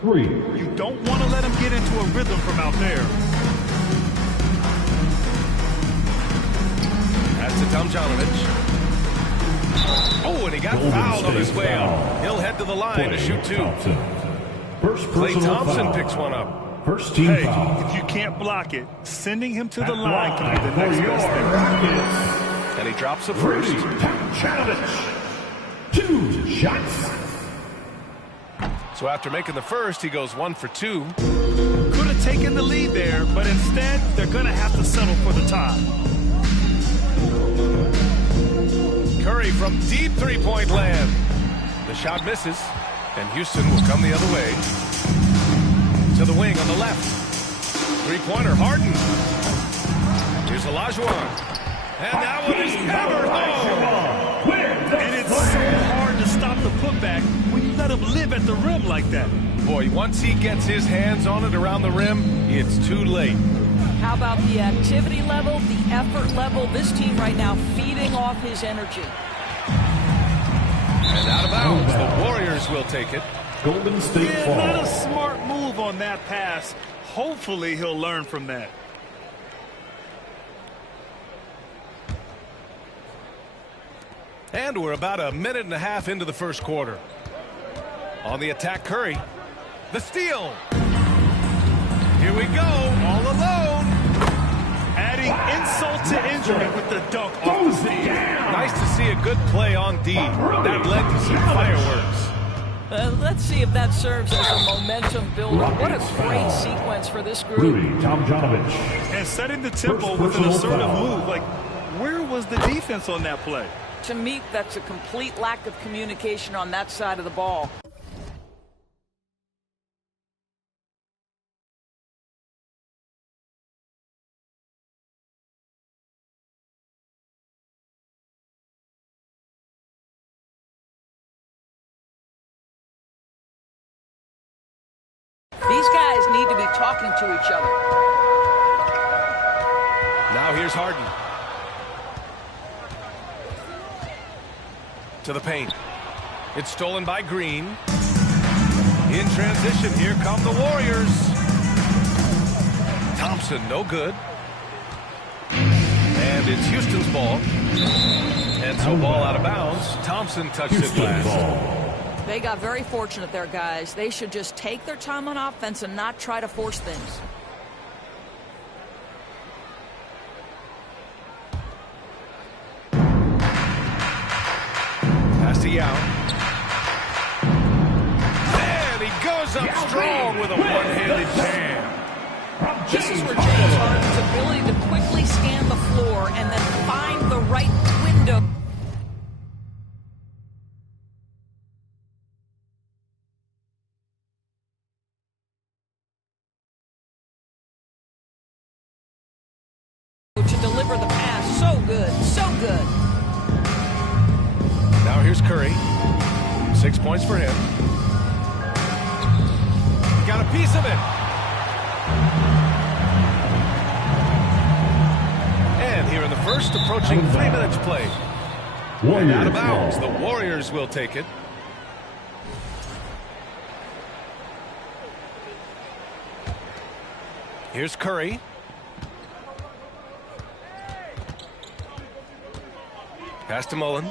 You don't want to let them get into a rhythm from out there. That's to Tomjanovich. Oh, and he got fouled on his way out. He'll head to the line to shoot two. Klay Thompson picks one up. First team foul. If you can't block it, sending him to the line can be the next best thing. And he drops the first. Two shots. So after making the first, he goes 1 for 2. Could have taken the lead there, but instead, they're going to have to settle for the tie. Curry from deep three-point land. The shot misses, and Houston will come the other way. To the wing on the left. Three-pointer, Harden. Here's Olajuwon. And that one is hammered home. And it's so hard to stop the putback when you let him live at the rim like that. Boy, once he gets his hands on it around the rim, it's too late. How about the activity level, the effort level? This team right now feeding off his energy. And out of bounds, the Warriors will take it. Golden State Yeah, not a smart move on that pass. Hopefully he'll learn from that. And we're about a minute and a half into the first quarter. On the attack, Curry. The steal. Here we go, all alone. Adding insult to injury with the dunk off the steal. Nice to see a good play on D. That led to some fireworks. Let's see if that serves as a momentum builder. What a great sequence for this group. Tomjanovich. And setting the tempo with an assertive move. Like, where was the defense on that play? To me, that's a complete lack of communication on that side of the ball. These guys need to be talking to each other. Now here's Harden. To the paint. It's stolen by Green. In transition, here come the Warriors. Thompson, no good. And it's Houston's ball. And so ball out of bounds. Thompson touched it last. They got very fortunate there, guys. They should just take their time on offense and not try to force things. Pass to Yao. And he goes up strong with a one-handed jam. This is where James Harden's ability to quickly scan the floor and then find the right window. To deliver the pass. So good. So good. Now here's Curry. 6 points for him. Got a piece of it. And here in the first, approaching 3 minutes played. And out of bounds. The Warriors will take it. Here's Curry. Pass to Mullen.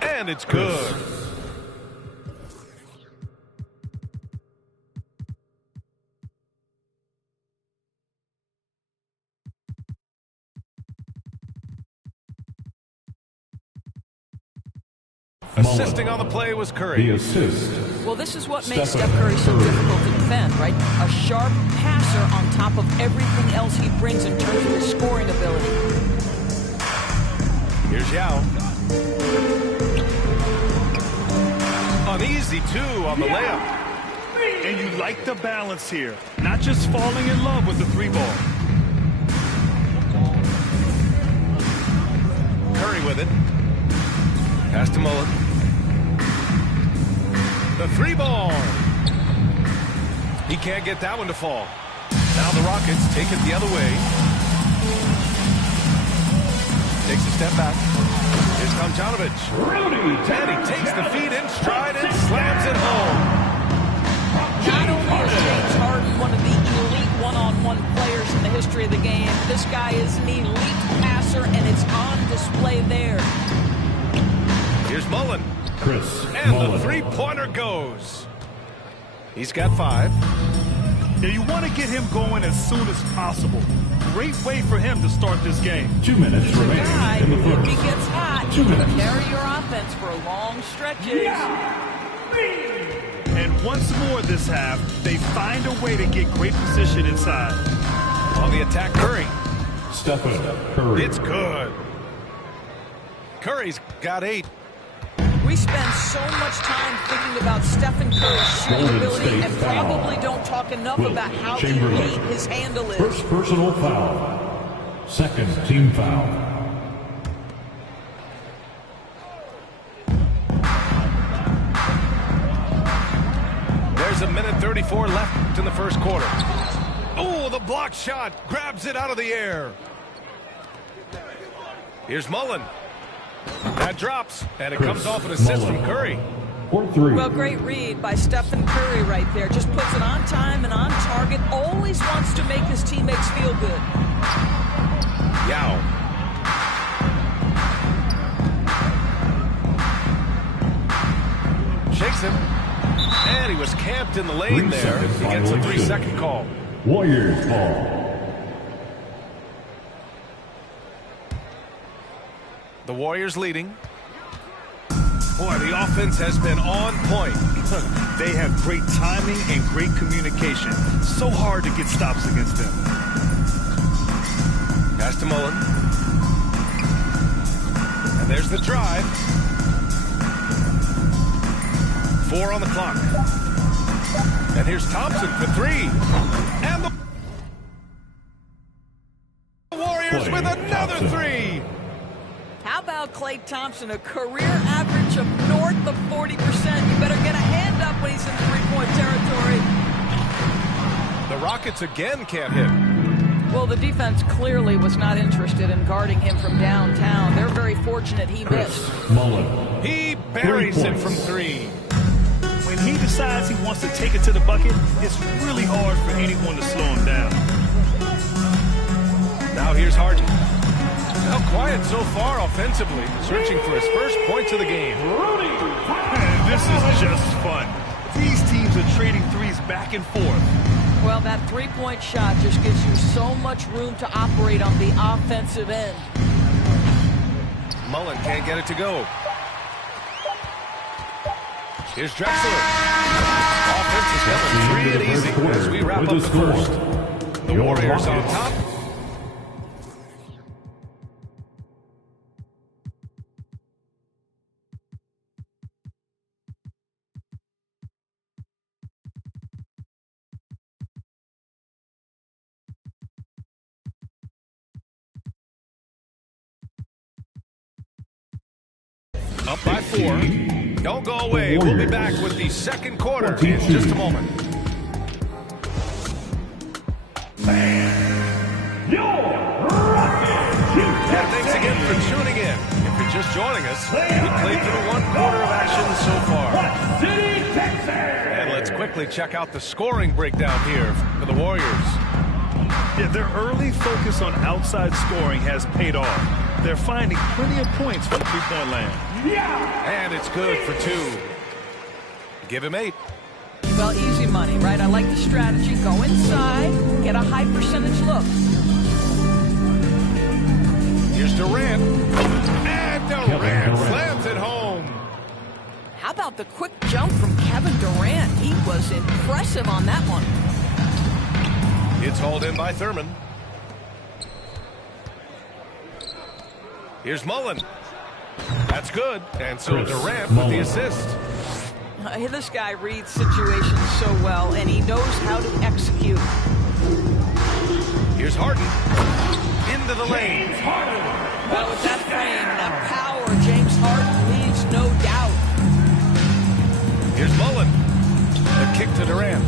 And it's good. Assisting on the play was Curry. The assist. Well, this is what makes Steph Curry so difficult to defend, right? A sharp passer on top of everything else he brings in terms of his scoring ability. Here's Yao. Uneasy, too, on the layup. And you like the balance here. Not just falling in love with the three ball. Curry with it. Pass to Mullen. The three ball. He can't get that one to fall. Now the Rockets take it the other way. Takes a step back. Here's Tomjanovich. And he takes the feed in stride and slams it home. Not only is James Harden one of the elite one-on-one players in the history of the game, this guy is an elite passer, and it's on display there. Here's Mullen. And the three-pointer goes. He's got 5. Now you want to get him going as soon as possible. Great way for him to start this game. 2 minutes He's a remaining guy in the who, if first. he gets hot, 2 he can minutes. carry your offense for long stretches. And once more this half, they find a way to get great position inside. On the attack, Curry. Stephen Curry. It's good. Curry's got 8. We spend so much time thinking about Stephen Curry's shooting Golden ability State and foul. probably don't talk enough Will about how Chamberlain. elite his handle is. First personal foul. Second team foul. There's 1:34 left in the first quarter. Oh, the block shot. Grabs it out of the air. Here's Mullen. That drops, and it comes off an assist from Curry. 4-3. Well, great read by Stephen Curry right there. Just puts it on time and on target. Always wants to make his teammates feel good. Yao. Shakes him. And he was camped in the lane 3 there. seconds He gets a violation. 3-second call. Warriors ball. The Warriors leading. Boy, the offense has been on point. They have great timing and great communication. So hard to get stops against them. Pass to Mullen. And there's the drive. 4 on the clock. And here's Thompson for 3. And the Warriors with another 3. How about Klay Thompson, a career average of north of 40%? You better get a hand up when he's in three-point territory. The Rockets again can't hit. Well, the defense clearly was not interested in guarding him from downtown. They're very fortunate he missed. Mullen. He buries it from 3. When he decides he wants to take it to the bucket, it's really hard for anyone to slow him down. Now here's Harden. Now quiet so far offensively, searching for his first points of the game. And this is just fun. These teams are trading threes back and forth. Well, that three-point shot just gives you so much room to operate on the offensive end. Mullen can't get it to go. Here's Drexler. Offense is coming free and easy as we wrap up the first. The Warriors on top. Up by 4. Don't go away. We'll be back with the second quarter in just a moment. And thanks again for tuning in. If you're just joining us, we played through 1 quarter of action so far. And let's quickly check out the scoring breakdown here for the Warriors. Yeah, their early focus on outside scoring has paid off. They're finding plenty of points from three-point land. And it's good for 2. Give him 8. Well, easy money, right? I like the strategy. Go inside, get a high percentage look. Here's Durant. And Durant slams it home. the quick jump from Kevin Durant. He was impressive on that one. It's hauled in by Thurman. Here's Mullen. That's good. And so Durant with the assist. This guy reads situations so well, and he knows how to execute. Here's Harden. Into the lane. Well, with that frame, that power, James Harden leaves no doubt. Here's Mullen. The kick to Durant.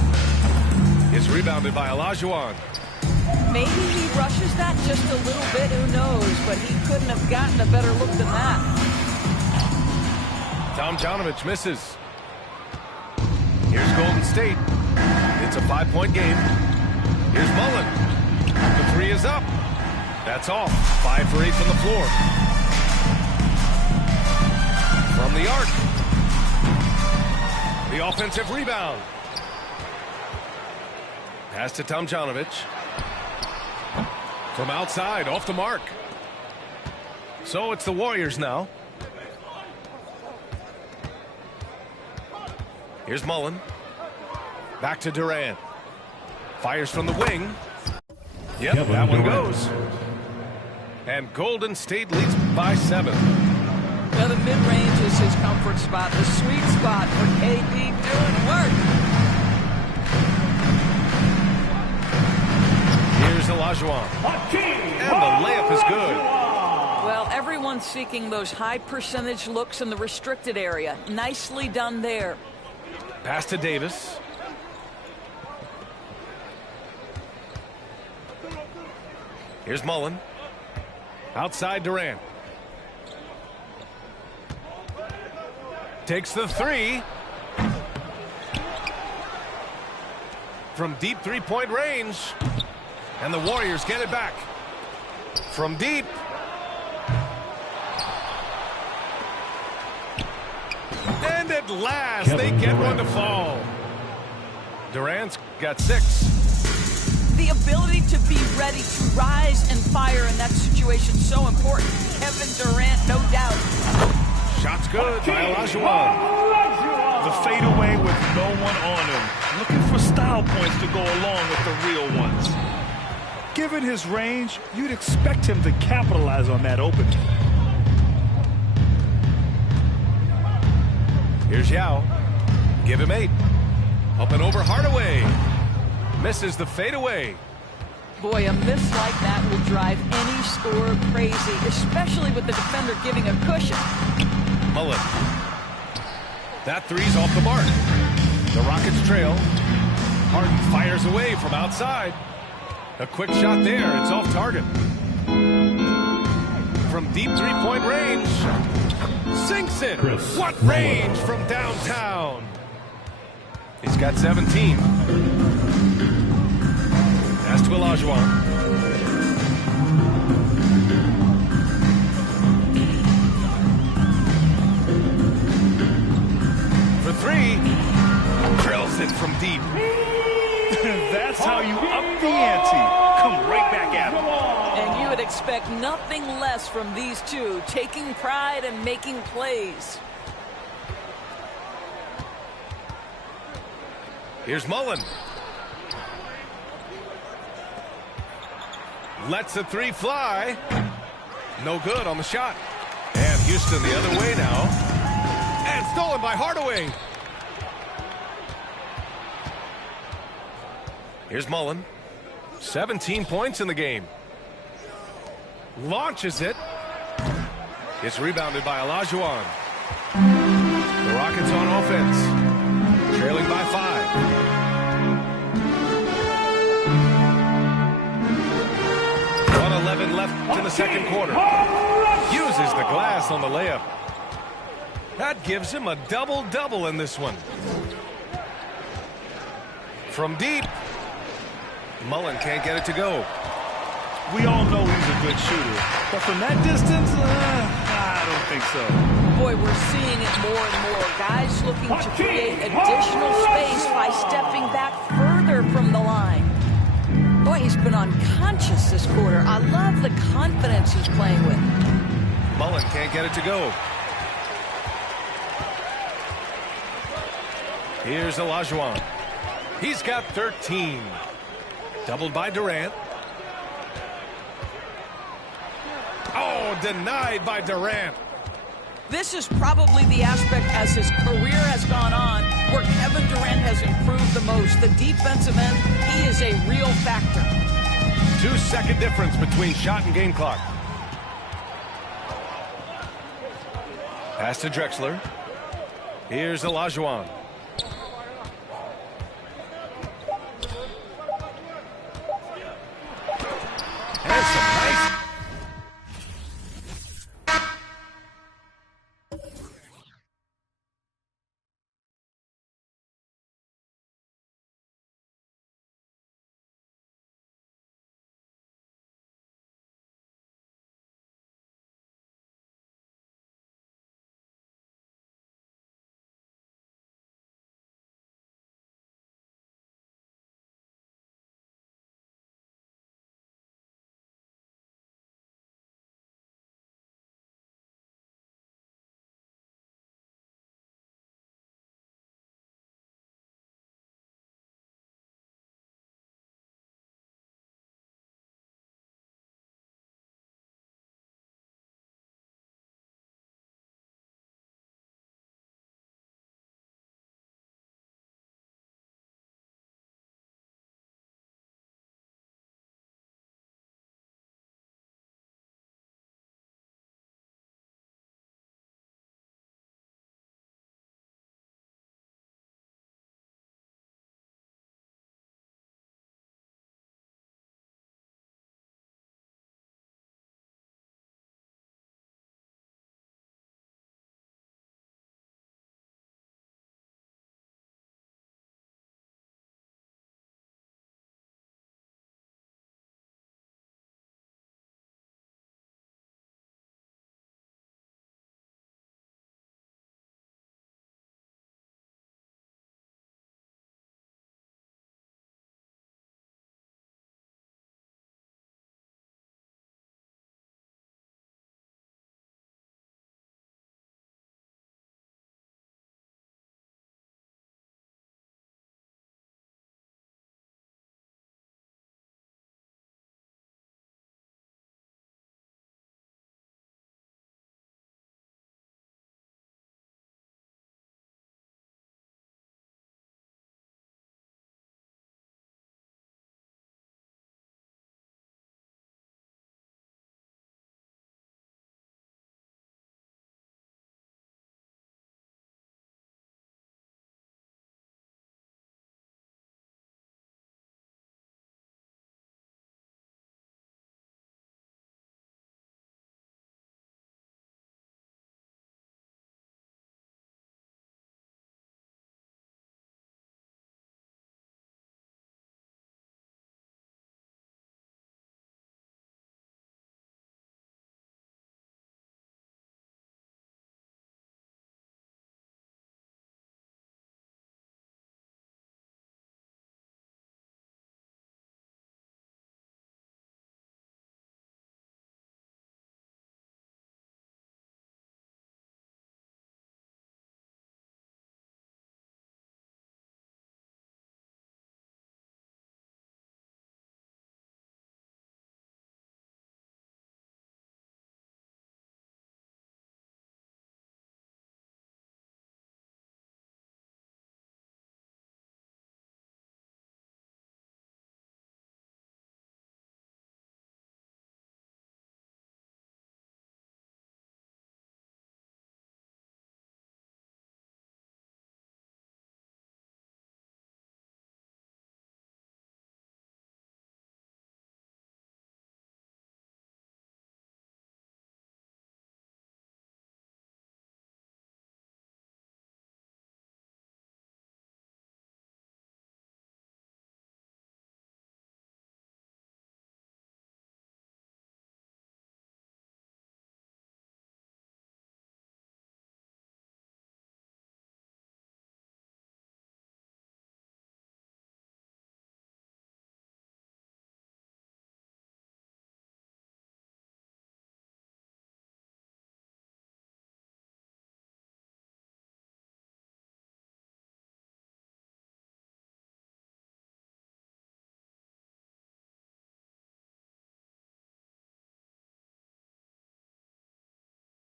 It's rebounded by Olajuwon. Maybe he rushes that just a little bit, who knows, but he couldn't have gotten a better look than that. Tomjanovich misses. Here's Golden State. It's a 5-point game. Here's Mullen. The three is up. That's all. 5 for 8 from the floor. From the arc. The offensive rebound. Pass to Tomjanovich. From outside, off the mark. So it's the Warriors now. Here's Mullen. Back to Durant. Fires from the wing. Yep, that one goes. And Golden State leads by 7. Well, the mid-range is his comfort spot, the sweet spot for KD doing work. Here's Olajuwon. And the layup is good. Well, everyone's seeking those high percentage looks in the restricted area. Nicely done there. Pass to Davis. Here's Mullen. Outside Durant. Takes the three. From deep three-point range. And the Warriors get it back. From deep. And at last, they get one to fall. Durant's got 6. The ability to be ready to rise and fire in that situation is so important. Kevin Durant, no doubt. Shot's good by Olajuwon. The fadeaway with no one on him. Looking for style points to go along with the real ones. Given his range, you'd expect him to capitalize on that opening. Here's Yao. Give him 8. Up and over Hardaway. Misses the fadeaway. Boy, a miss like that will drive any scorer crazy, especially with the defender giving a cushion. Mullen. That three's off the mark. The Rockets trail. Harden fires away from outside. A quick shot there. It's off target. From deep three-point range. Sinks it. What range from downtown. He's got 17. Pass to Olajuwon. For 3. Drills it from deep. That's how you up the ante. Come right back at him. And you would expect nothing less from these two, taking pride and making plays. Here's Mullen. Lets the 3 fly. No good on the shot. And Houston the other way now. And stolen by Hardaway. Here's Mullen. 17 points in the game. Launches it. It's rebounded by Olajuwon. The Rockets on offense. Trailing by 5. 1:11 left in the second quarter. Uses the glass on the layup. That gives him a double-double in this one. From deep. Mullen can't get it to go. We all know he's a good shooter, but from that distance, I don't think so. Boy, we're seeing it more and more. Guys looking to create additional space by stepping back further from the line. Boy, he's been unconscious this quarter. I love the confidence he's playing with. Mullen can't get it to go. Here's Olajuwon. He's got 13. Doubled by Durant. Oh, denied by Durant. This is probably the aspect as his career has gone on where Kevin Durant has improved the most. The defensive end, he is a real factor. 2-second difference between shot and game clock. Pass to Drexler. Here's Olajuwon.